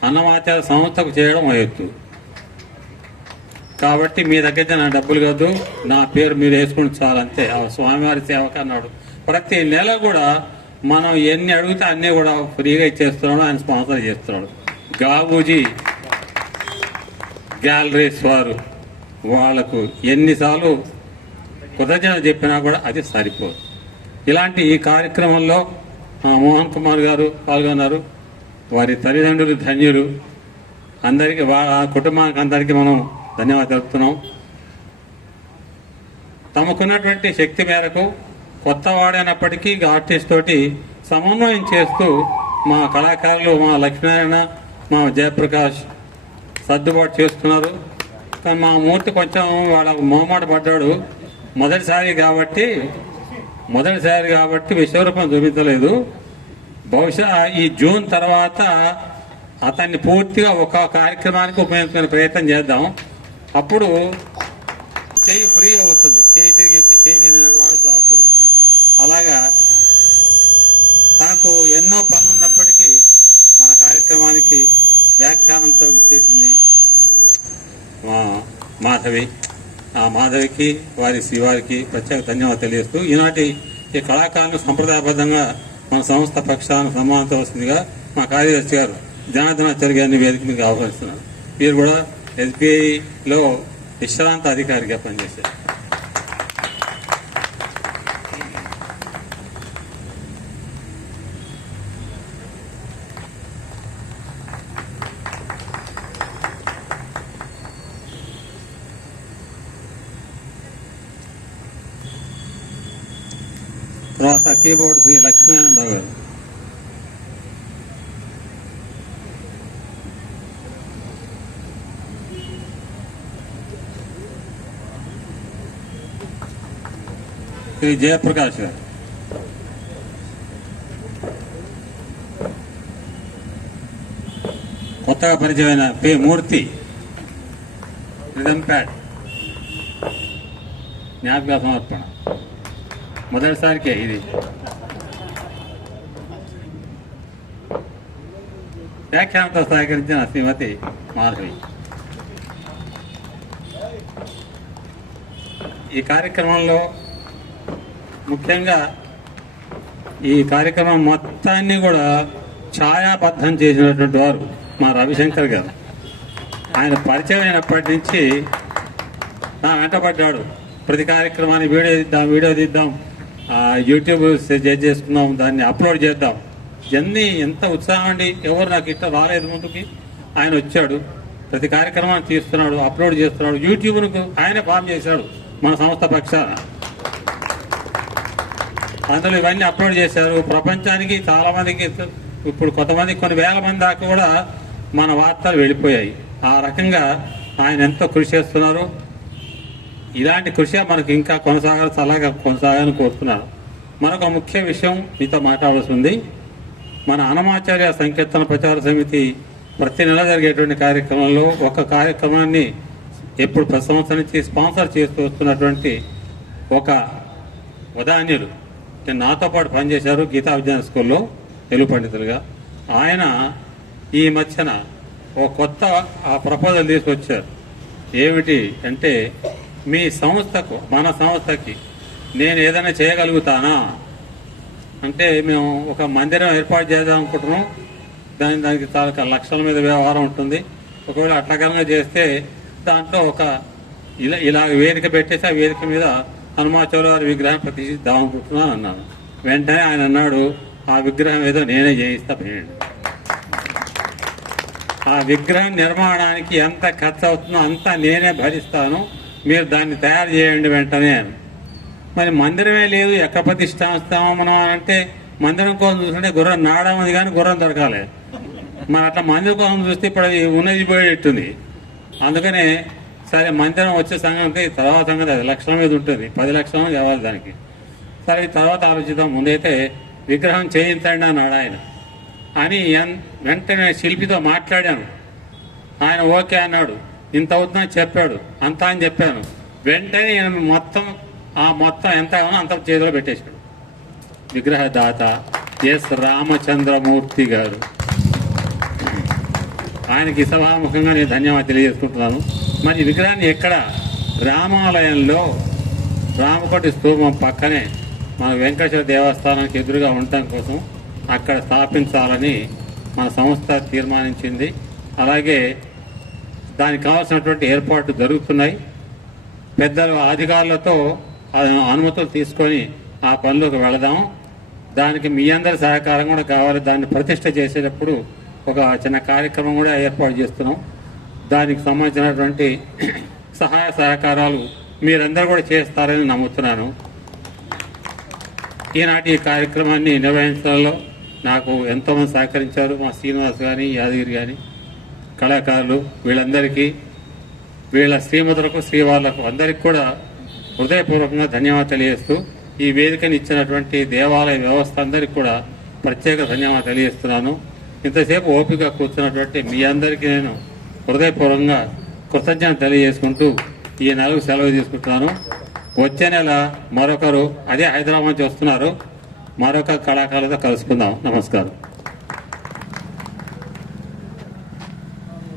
అన్నమాచార సంస్థకు చేయడం ఒక ఎత్తు. కాబట్టి మీ దగ్గర నా డబ్బులు కాదు, నా పేరు మీరు వేసుకుని చాలంతే. ఆ స్వామివారి సేవకు అన్నాడు. ప్రతి నెల కూడా మనం ఎన్ని అడిగితే అన్నీ కూడా ఫ్రీగా ఇచ్చేస్తున్నాడు, ఆయన స్పాన్సర్ చేస్తున్నాడు. గాబూజీ గ్యాలరీస్ వారు వాళ్లకు ఎన్నిసార్లు కృతజ్ఞత చెప్పినా కూడా అది సరిపోదు. ఇలాంటి ఈ కార్యక్రమంలో మోహన్ కుమార్ గారు పాల్గొన్నారు. వారి తల్లిదండ్రులు ధన్యులు. అందరికీ ఆ కుటుంబానికి అందరికీ మనం ధన్యవాదాలు తెలుపుతున్నాం. తమకున్నటువంటి శక్తి మేరకు కొత్త వాడైనప్పటికీ ఆర్టిస్ట్ తోటి సమన్వయం చేస్తూ మా కళాకారులు, మా లక్ష్మీనారాయణ, మా జయప్రకాష్ సర్దుబాటు చేస్తున్నారు. కానీ మా మూర్తి కొంచెం వాళ్ళ మొహమాట పడ్డాడు. మొదటిసారి కాబట్టి విశ్వరూపం చూపించలేదు. బహుశా ఈ జూన్ తర్వాత అతన్ని పూర్తిగా ఒక కార్యక్రమానికి ఉపయోగించుకునే ప్రయత్నం చేద్దాం. అప్పుడు చేయి ఫ్రీ అవుతుంది, చేయి తిరిగి వాడుతాం. అప్పుడు అలాగా తనకు ఎన్నో పనులున్నప్పటికీ మన కార్యక్రమానికి వ్యాఖ్యానంతో విచ్చేసింది మా మాధవి. ఆ మాధవికి, వారి శ్రీవారికి ప్రత్యేక ధన్యవాదాలు తెలియజేస్తూ ఈనాటి ఈ కళాకారులను సంప్రదాయబద్ధంగా మన సంస్థ పక్షాన్ని సన్మానించవలసిందిగా మా కార్యదర్శి గారు జనార్దనాచార్య గారిని వేదిక మీకు ఆహ్వానిస్తున్నారు. వీరు కూడా ఎస్బీఐలో విశ్రాంత అధికారిగా పనిచేశారు. తర్వాత కీబోర్డ్ శ్రీ లక్ష్మీనారాయణరావు గారు. శ్రీ జయప్రకాష్ గారు. కొత్తగా పరిచయమైన పి మూర్తి రిథమ్ ప్యాడ్ జ్ఞాపిక సమర్పణ మొదటిసారికే ఇది. వ్యాఖ్యానంతో సహకరించిన శ్రీమతి మాధవి. ఈ కార్యక్రమంలో ముఖ్యంగా ఈ కార్యక్రమం మొత్తాన్ని కూడా ఛాయాబద్ధం చేసినటువంటి వారు మా రవిశంకర్ గారు. ఆయన పరిచయం అయినప్పటి నుంచి నా వెంటబడ్డాడు. ప్రతి కార్యక్రమాన్ని వీడియో తీద్దాం, యూట్యూబ్ జడ్జ్ చేసుకుందాం, దాన్ని అప్లోడ్ చేద్దాం. ఇవన్నీ ఎంత ఉత్సాహం అండి. ఎవరు నాకు ఇట్లా రాలేదు ముందుకి. ఆయన వచ్చాడు, ప్రతి కార్యక్రమాన్ని తీస్తున్నాడు, అప్లోడ్ చేస్తున్నాడు. యూట్యూబ్ను ఆయన ఫామ్ చేశాడు మన సంస్థ పక్షాన. అందులో ఇవన్నీ అప్లోడ్ చేశారు. ప్రపంచానికి చాలా మందికి, ఇప్పుడు కొంతమందికి కొన్ని వేల మంది దాకా కూడా మన వార్తలు వెళ్ళిపోయాయి. ఆ రకంగా ఆయన ఎంతో కృషి చేస్తున్నారు. ఇలాంటి కృషి మనకు ఇంకా కొనసాగాలని కోరుతున్నాను. మరొక ముఖ్య విషయం మీతో మాట్లాడాల్సి ఉంది. మన అన్నమాచార్య సంకీర్తన ప్రచార సమితి ప్రతి నెల జరిగేటువంటి కార్యక్రమంలో ఒక కార్యక్రమాన్ని ఎప్పుడు ప్రతి సంవత్సరం నుంచి స్పాన్సర్ చేస్తూ వస్తున్నటువంటి ఒక ఉదాహరణలు నాతో పాటు పనిచేశారు గీతా విజ్ఞాన స్కూల్లో తెలుగు పండితులుగా. ఆయన ఈ మధ్యన ఒక కొత్త ప్రపోజల్ తీసుకొచ్చారు. ఏమిటి అంటే, మీ సంస్థకు, మన సంస్థకి నేను ఏదైనా చేయగలుగుతానా అంటే, మేము ఒక మందిరం ఏర్పాటు చేద్దాం అనుకుంటున్నాం. దానికి చాలా లక్షల మీద వ్యవహారం ఉంటుంది. ఒకవేళ అట్లా చేస్తే దాంట్లో ఒక ఇలా వేదిక పెట్టేసి ఆ వేదిక మీద హనుమాచార్య వారి విగ్రహం ప్రతిష్ఠిద్దాం అనుకుంటున్నాను అన్నాను. వెంటనే ఆయన అన్నాడు, ఆ విగ్రహం ఏదో నేనే చేయిస్తా పోయండి. ఆ విగ్రహం నిర్మాణానికి ఎంత ఖర్చు అవుతుందో అంతా నేనే భరిస్తాను, మీరు దాన్ని తయారు చేయండి వెంటనే అని. మరి మందిరమే లేదు, ఎక్కడ ప్రతిష్ఠిస్తామో మనం అంటే, మందిరం కోసం చూస్తుంటే గుర్రం నాడం ఉంది కానీ గుర్రం దొరకాలి. మరి అట్లా మందిరం కోసం చూస్తే ఇప్పుడు అది ఉన్నది పోయేట్టుంది. అందుకనే సరే మందిరం వచ్చే సంగతి తర్వాత సంగతి, 10 లక్షల మీద ఉంటుంది, 10 లక్షలు కావాలి దానికి. సరే తర్వాత ఆలోచిద్దాం, ముందైతే విగ్రహం చేయించండి అన్నాడు ఆయన. అని వెంటనే శిల్పితో మాట్లాడాను. ఆయన ఓకే అన్నాడు. ఇంత అవుతుందని చెప్పాడు, అంతా అని చెప్పాను. వెంటనే మొత్తం ఎంత అవునో అంత చేతిలో పెట్టేశాడు. విగ్రహదాత ఎస్ రామచంద్రమూర్తి గారు. ఆయనకి సభాముఖంగా నేను ధన్యవాదాలు తెలియజేసుకుంటున్నాను. మరి విగ్రహాన్ని ఎక్కడ? రామాలయంలో రామకోటి స్తూపం పక్కనే మన వెంకటేశ్వర దేవస్థానానికి ఎదురుగా ఉండటం కోసం అక్కడ స్థాపించాలని మన సంస్థ తీర్మానించింది. అలాగే దానికి కావాల్సినటువంటి ఏర్పాట్లు జరుగుతున్నాయి. పెద్దల అధికారులతో అనుమతులు తీసుకొని ఆ పనులకు వెళదాం. దానికి మీ అందరి సహకారం కూడా కావాలి. దాన్ని ప్రతిష్ఠ చేసేటప్పుడు ఒక చిన్న కార్యక్రమం కూడా ఏర్పాటు చేస్తున్నాం. దానికి సంబంధించినటువంటి సహాయ సహకారాలు మీరందరూ కూడా చేస్తారని నమ్ముతున్నాను. ఈనాటి ఈ కార్యక్రమాన్ని నిర్వహించడంలో నాకు ఎంతోమంది సహకరించారు. మా శ్రీనివాస్ కానీ, యాదగిరి కానీ, కళాకారులు, వీళ్ళందరికీ, వీళ్ళ శ్రీమతులకు, శ్రీవాళ్లకు అందరికీ కూడా హృదయపూర్వకంగా ధన్యవాదాలు తెలియజేస్తూ, ఈ వేదికను ఇచ్చినటువంటి దేవాలయ వ్యవస్థ అందరికీ కూడా ప్రత్యేక ధన్యవాదాలు తెలియజేస్తున్నాను. ఇంతసేపు ఓపిక కూర్చున్నటువంటి మీ అందరికీ నేను హృదయపూర్వకంగా కృతజ్ఞత తెలియజేసుకుంటూ ఈ నెలకు సెలవు తీసుకుంటున్నాను. వచ్చే నెల మరొకరు అదే హైదరాబాద్ నుంచి వస్తున్నారు. మరొక కళాకారులతో కలుసుకుందాం. నమస్కారం.